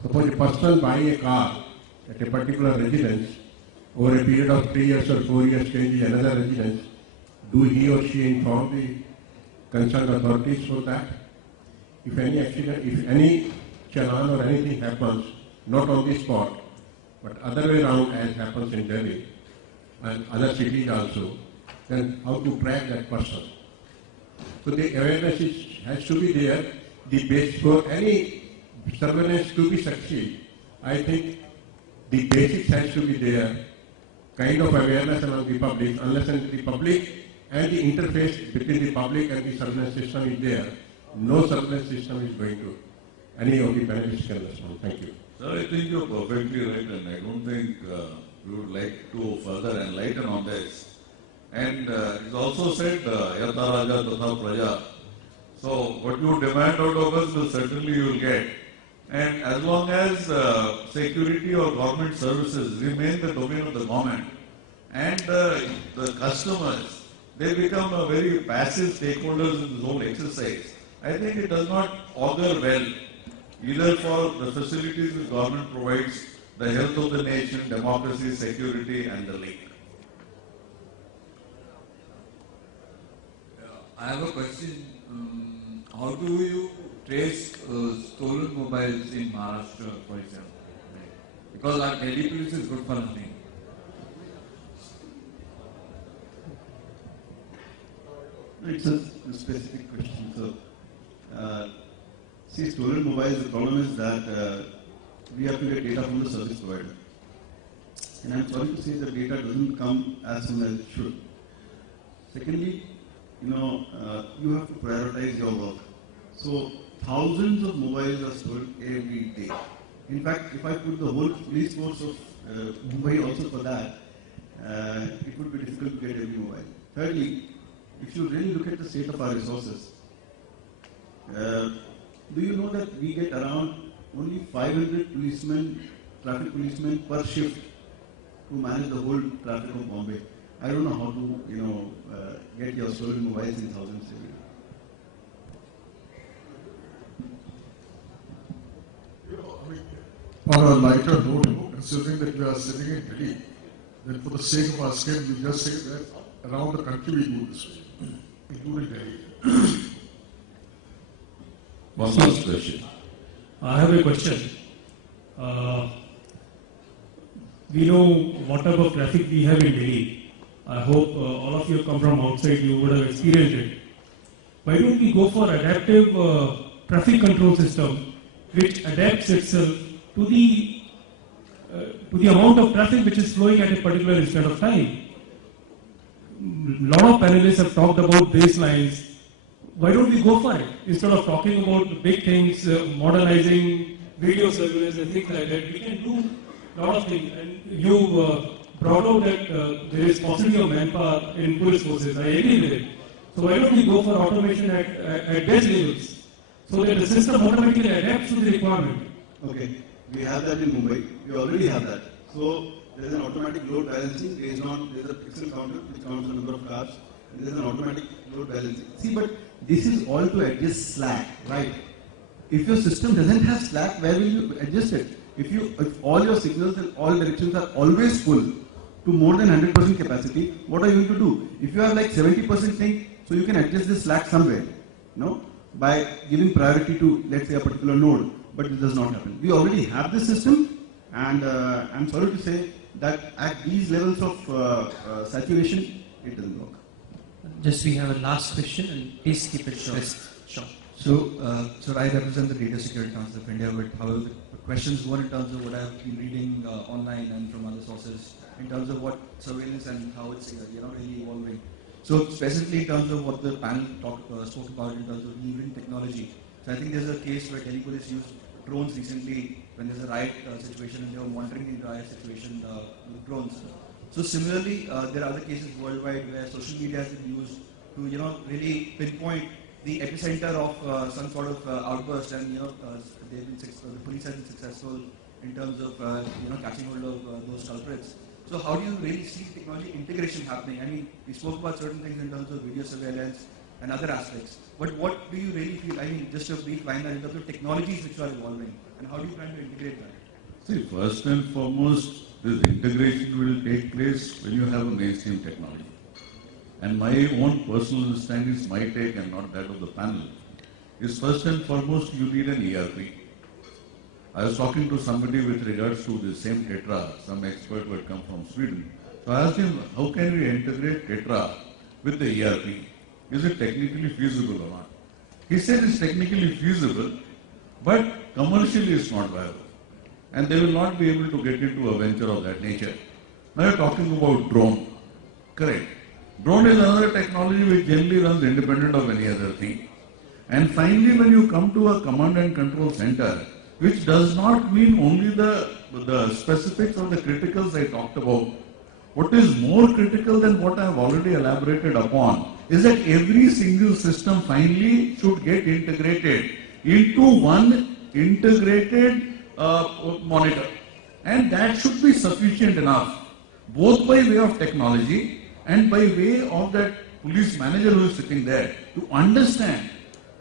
Suppose a person buy a car at a particular residence, over a period of 3 years or 4 years changes another residence, do he or she inform the concerned authorities for that? If any accident, if any challan or anything happens, not on the spot, but other way around as happens in Delhi and other cities also, then how to track that person. So the awareness has to be there. The base for any surveillance to be succeed, I think the basics has to be there, kind of awareness among the public, unless the public and the interface between the public and the surveillance system is there, no surveillance system is going to, any of the panelists can respond. Thank you. Sir, I think you're perfectly right, and I don't think we would like to further enlighten on this. And it's also said, Yata Raja Tatha Praja. So what you demand out of us will certainly you will get. And as long as security or government services remain the domain of the government and the customers, they become a very passive stakeholders in this whole exercise. I think it does not augur well, either for the facilities the government provides, the health of the nation, democracy, security, and the like. I have a question. How do you trace stolen mobiles in Maharashtra, for example? Because our Delhi police is good for nothing. It's a specific question. So, see, stolen mobiles, the problem is that we have to get data from the service provider. And I'm sorry to say that data doesn't come as soon as it should. Secondly, you have to prioritize your work. So thousands of mobiles are stolen every day. In fact, if I put the whole police force of Mumbai also for that, it would be difficult to get every mobile. Thirdly, if you really look at the state of our resources, do you know that we get around only 500 policemen, traffic policemen per shift to manage the whole traffic of Bombay? I don't know how to, get your stolen mobiles in thousands every day. On a lighter note, considering that we are sitting in Delhi, then for the sake of our skin, we just say that around the country we do this way, including Delhi. One last question. I have a question. We know what type of traffic we have in Delhi. I hope all of you come from outside, you would have experienced it. Why don't we go for adaptive traffic control system which adapts itself to the amount of traffic which is flowing at a particular instant of time? A lot of panelists have talked about baselines. Why don't we go for it? Instead of talking about the big things, modernizing video surveillance and things like that, we can do a lot of things. And you brought out that there is possibility of manpower in police forces. I agree with it. So why don't we go for automation at base levels so that the system automatically adapts to the requirement? Okay, we have that in Mumbai. We already have that. So there is an automatic load balancing based on, there is a pixel counter which counts the number of cars. And there is an automatic load balancing. See, but this is all to adjust slack, right? If your system doesn't have slack, where will you adjust it? If all your signals in all directions are always full to more than 100% capacity, what are you going to do? If you have like 70% thing, so you can adjust the slack somewhere, by giving priority to, let's say, a particular node, but it does not happen. We already have this system, and I'm sorry to say that at these levels of saturation, it doesn't work. Just we have a last question, and please keep it short. Sure. So I represent the Data Security Council of India, but however, the questions were in terms of what I've been reading online and from other sources, in terms of what surveillance and how it's really evolving. So specifically in terms of what the panel spoke about in terms of delivering technology. So I think there's a case where Delhi police used drones recently when there's a riot situation and they were monitoring the riot situation with drones. So similarly, there are other cases worldwide where social media has been used to really pinpoint the epicenter of some sort of outburst, and the police has been successful in terms of catching hold of those culprits. So how do you really see technology integration happening? I mean, we spoke about certain things in terms of video surveillance and other aspects, but what do you really feel? I mean, just a brief line in terms of technologies which are evolving, and how do you plan to integrate that? See, first and foremost, this integration will take place when you have a mainstream technology. And my own personal understanding is my take and not that of the panel, is first and foremost you need an ERP. I was talking to somebody with regards to the same Tetra, some expert who had come from Sweden. So I asked him, how can we integrate Tetra with the ERP? Is it technically feasible or not? He said it's technically feasible, but commercially it's not viable. And they will not be able to get into a venture of that nature. Now you're talking about drone. Correct. Drone is another technology which generally runs independent of any other thing. And finally, when you come to a command and control center, which does not mean only the specifics or the criticals I talked about. What is more critical than what I have already elaborated upon is that every single system finally should get integrated into one integrated monitor. And that should be sufficient enough, both by way of technology and by way of that police manager who is sitting there to understand.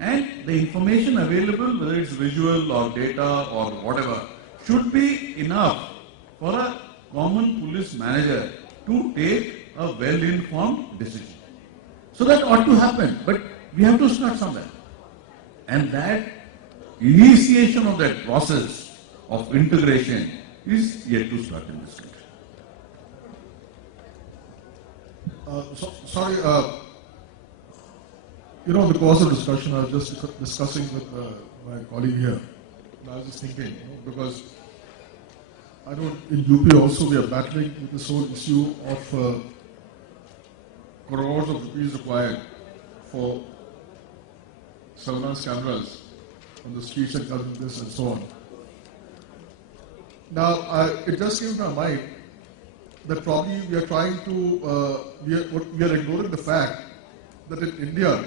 And the information available, whether it's visual or data or whatever, should be enough for a common police manager to take a well-informed decision. So that ought to happen, but we have to start somewhere. And that initiation of that process of integration is yet to start in this country. Sorry, in the course of discussion, I was just discussing with my colleague here. And I was just thinking, because I know in UP also we are battling with this whole issue of crores of rupees required for surveillance cameras on the streets and this and so on. Now, it just came to my mind that probably we are trying to, we are ignoring the fact that in India,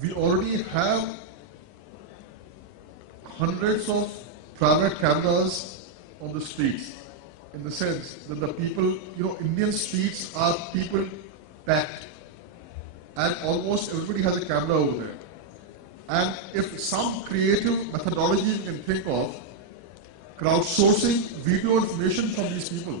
we already have hundreds of private cameras on the streets, in the sense that the people, Indian streets are people packed, and almost everybody has a camera over there. And if some creative methodology you can think of, crowdsourcing video information from these people,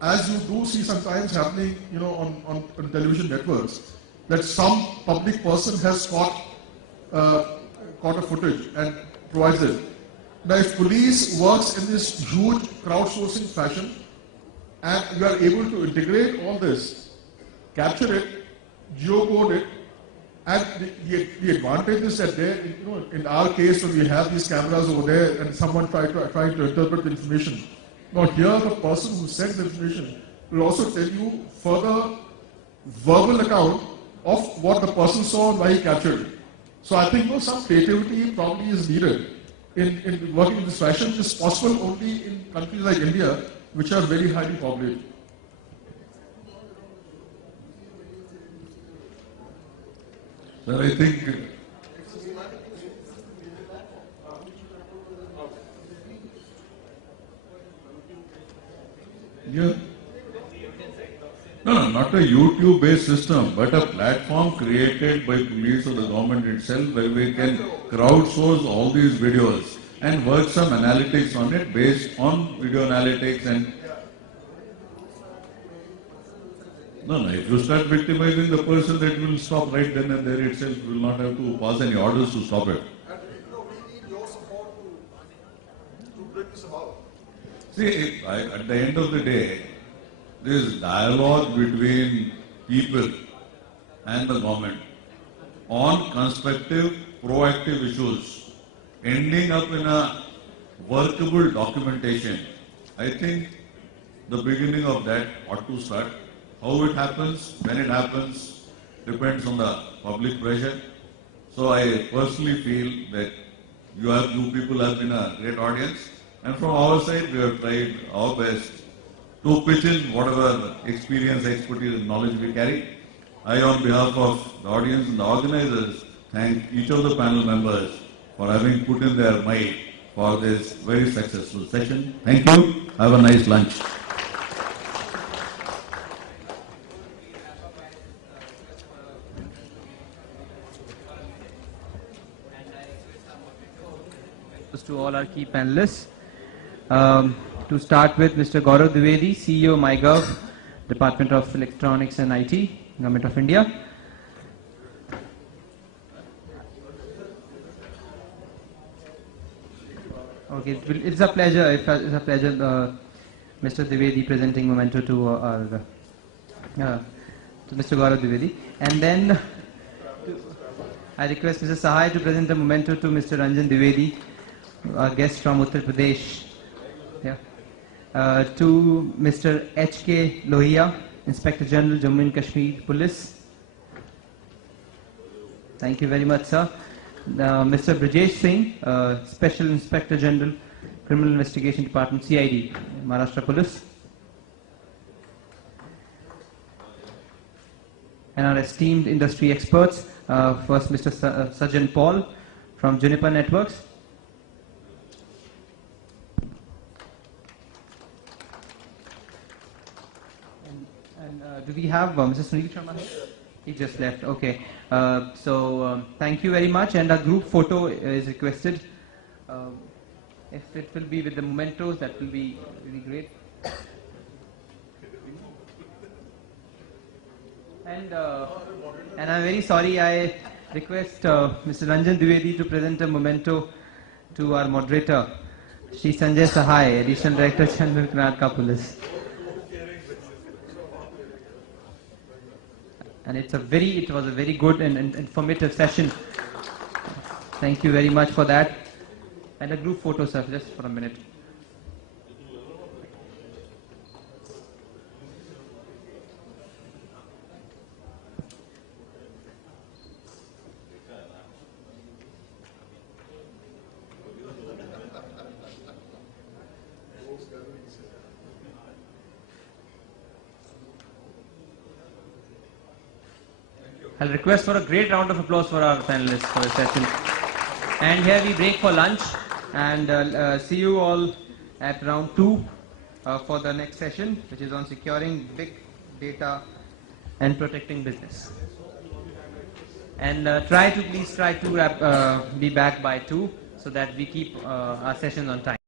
as you do see sometimes happening, on television networks, that some public person has caught a footage and provides it. Now, if police works in this huge crowdsourcing fashion, and you are able to integrate all this, capture it, geocode it, and the advantage is that there, in our case, when we have these cameras over there, and someone trying to interpret the information. Now, here the person who sent the information will also tell you further verbal account of what the person saw and why he captured it. So I think some creativity probably is needed in working in this fashion. It is possible only in countries like India, which are very highly populated. Sir, I think No, not a YouTube-based system, but a platform created by police or the government itself where we can crowdsource all these videos and work some analytics on it based on video analytics and... No, if you start victimizing the person, that will stop right then and there itself. We will not have to pass any orders to stop it. We need your support to bring this about. See, at the end of the day, this dialogue between people and the government on constructive, proactive issues, ending up in a workable documentation, I think the beginning of that ought to start. How it happens, when it happens, depends on the public pressure. So I personally feel that you people have been a great audience, and from our side we have tried our best to pitch in whatever experience, expertise and knowledge we carry. I, on behalf of the audience and the organizers, thank each of the panel members for having put in their might for this very successful session. Thank you. Have a nice lunch. To all our key panelists. To start with, Mr. Gaurav Dwivedi, CEO MyGov, Department of Electronics and IT, Government of India. Okay, it's a pleasure. It's a pleasure, Mr. Dwivedi presenting memento to to Mr. Gaurav Dwivedi, and then I request Mr. Sahai to present a memento to Mr. Ranjan Dwivedi, a guest from Uttar Pradesh. Yeah. To Mr. H.K. Lohia, Inspector General, Jammu and Kashmir Police. Thank you very much, sir. Mr. Brajesh Singh, Special Inspector General, Criminal Investigation Department, CID, Maharashtra Police. And our esteemed industry experts, first Mr. Sajan Paul from Juniper Networks. And do we have Mr. Sunil Sharma here? He just left. Okay. Thank you very much. And a group photo is requested. If it will be with the mementos, that will be really great. And I'm very sorry. I request Mr. Ranjan Dwivedi to present a memento to our moderator, Shri Sanjay Sahai, Additional Director General, Karnataka Police. And it was a very good and informative session. Thank you very much for that. And a group photo, sir, just for a minute. I'll request for a great round of applause for our panelists for this session. And here we break for lunch, and see you all at round 2 for the next session, which is on securing big data and protecting business. And please try to be back by 2 so that we keep our sessions on time.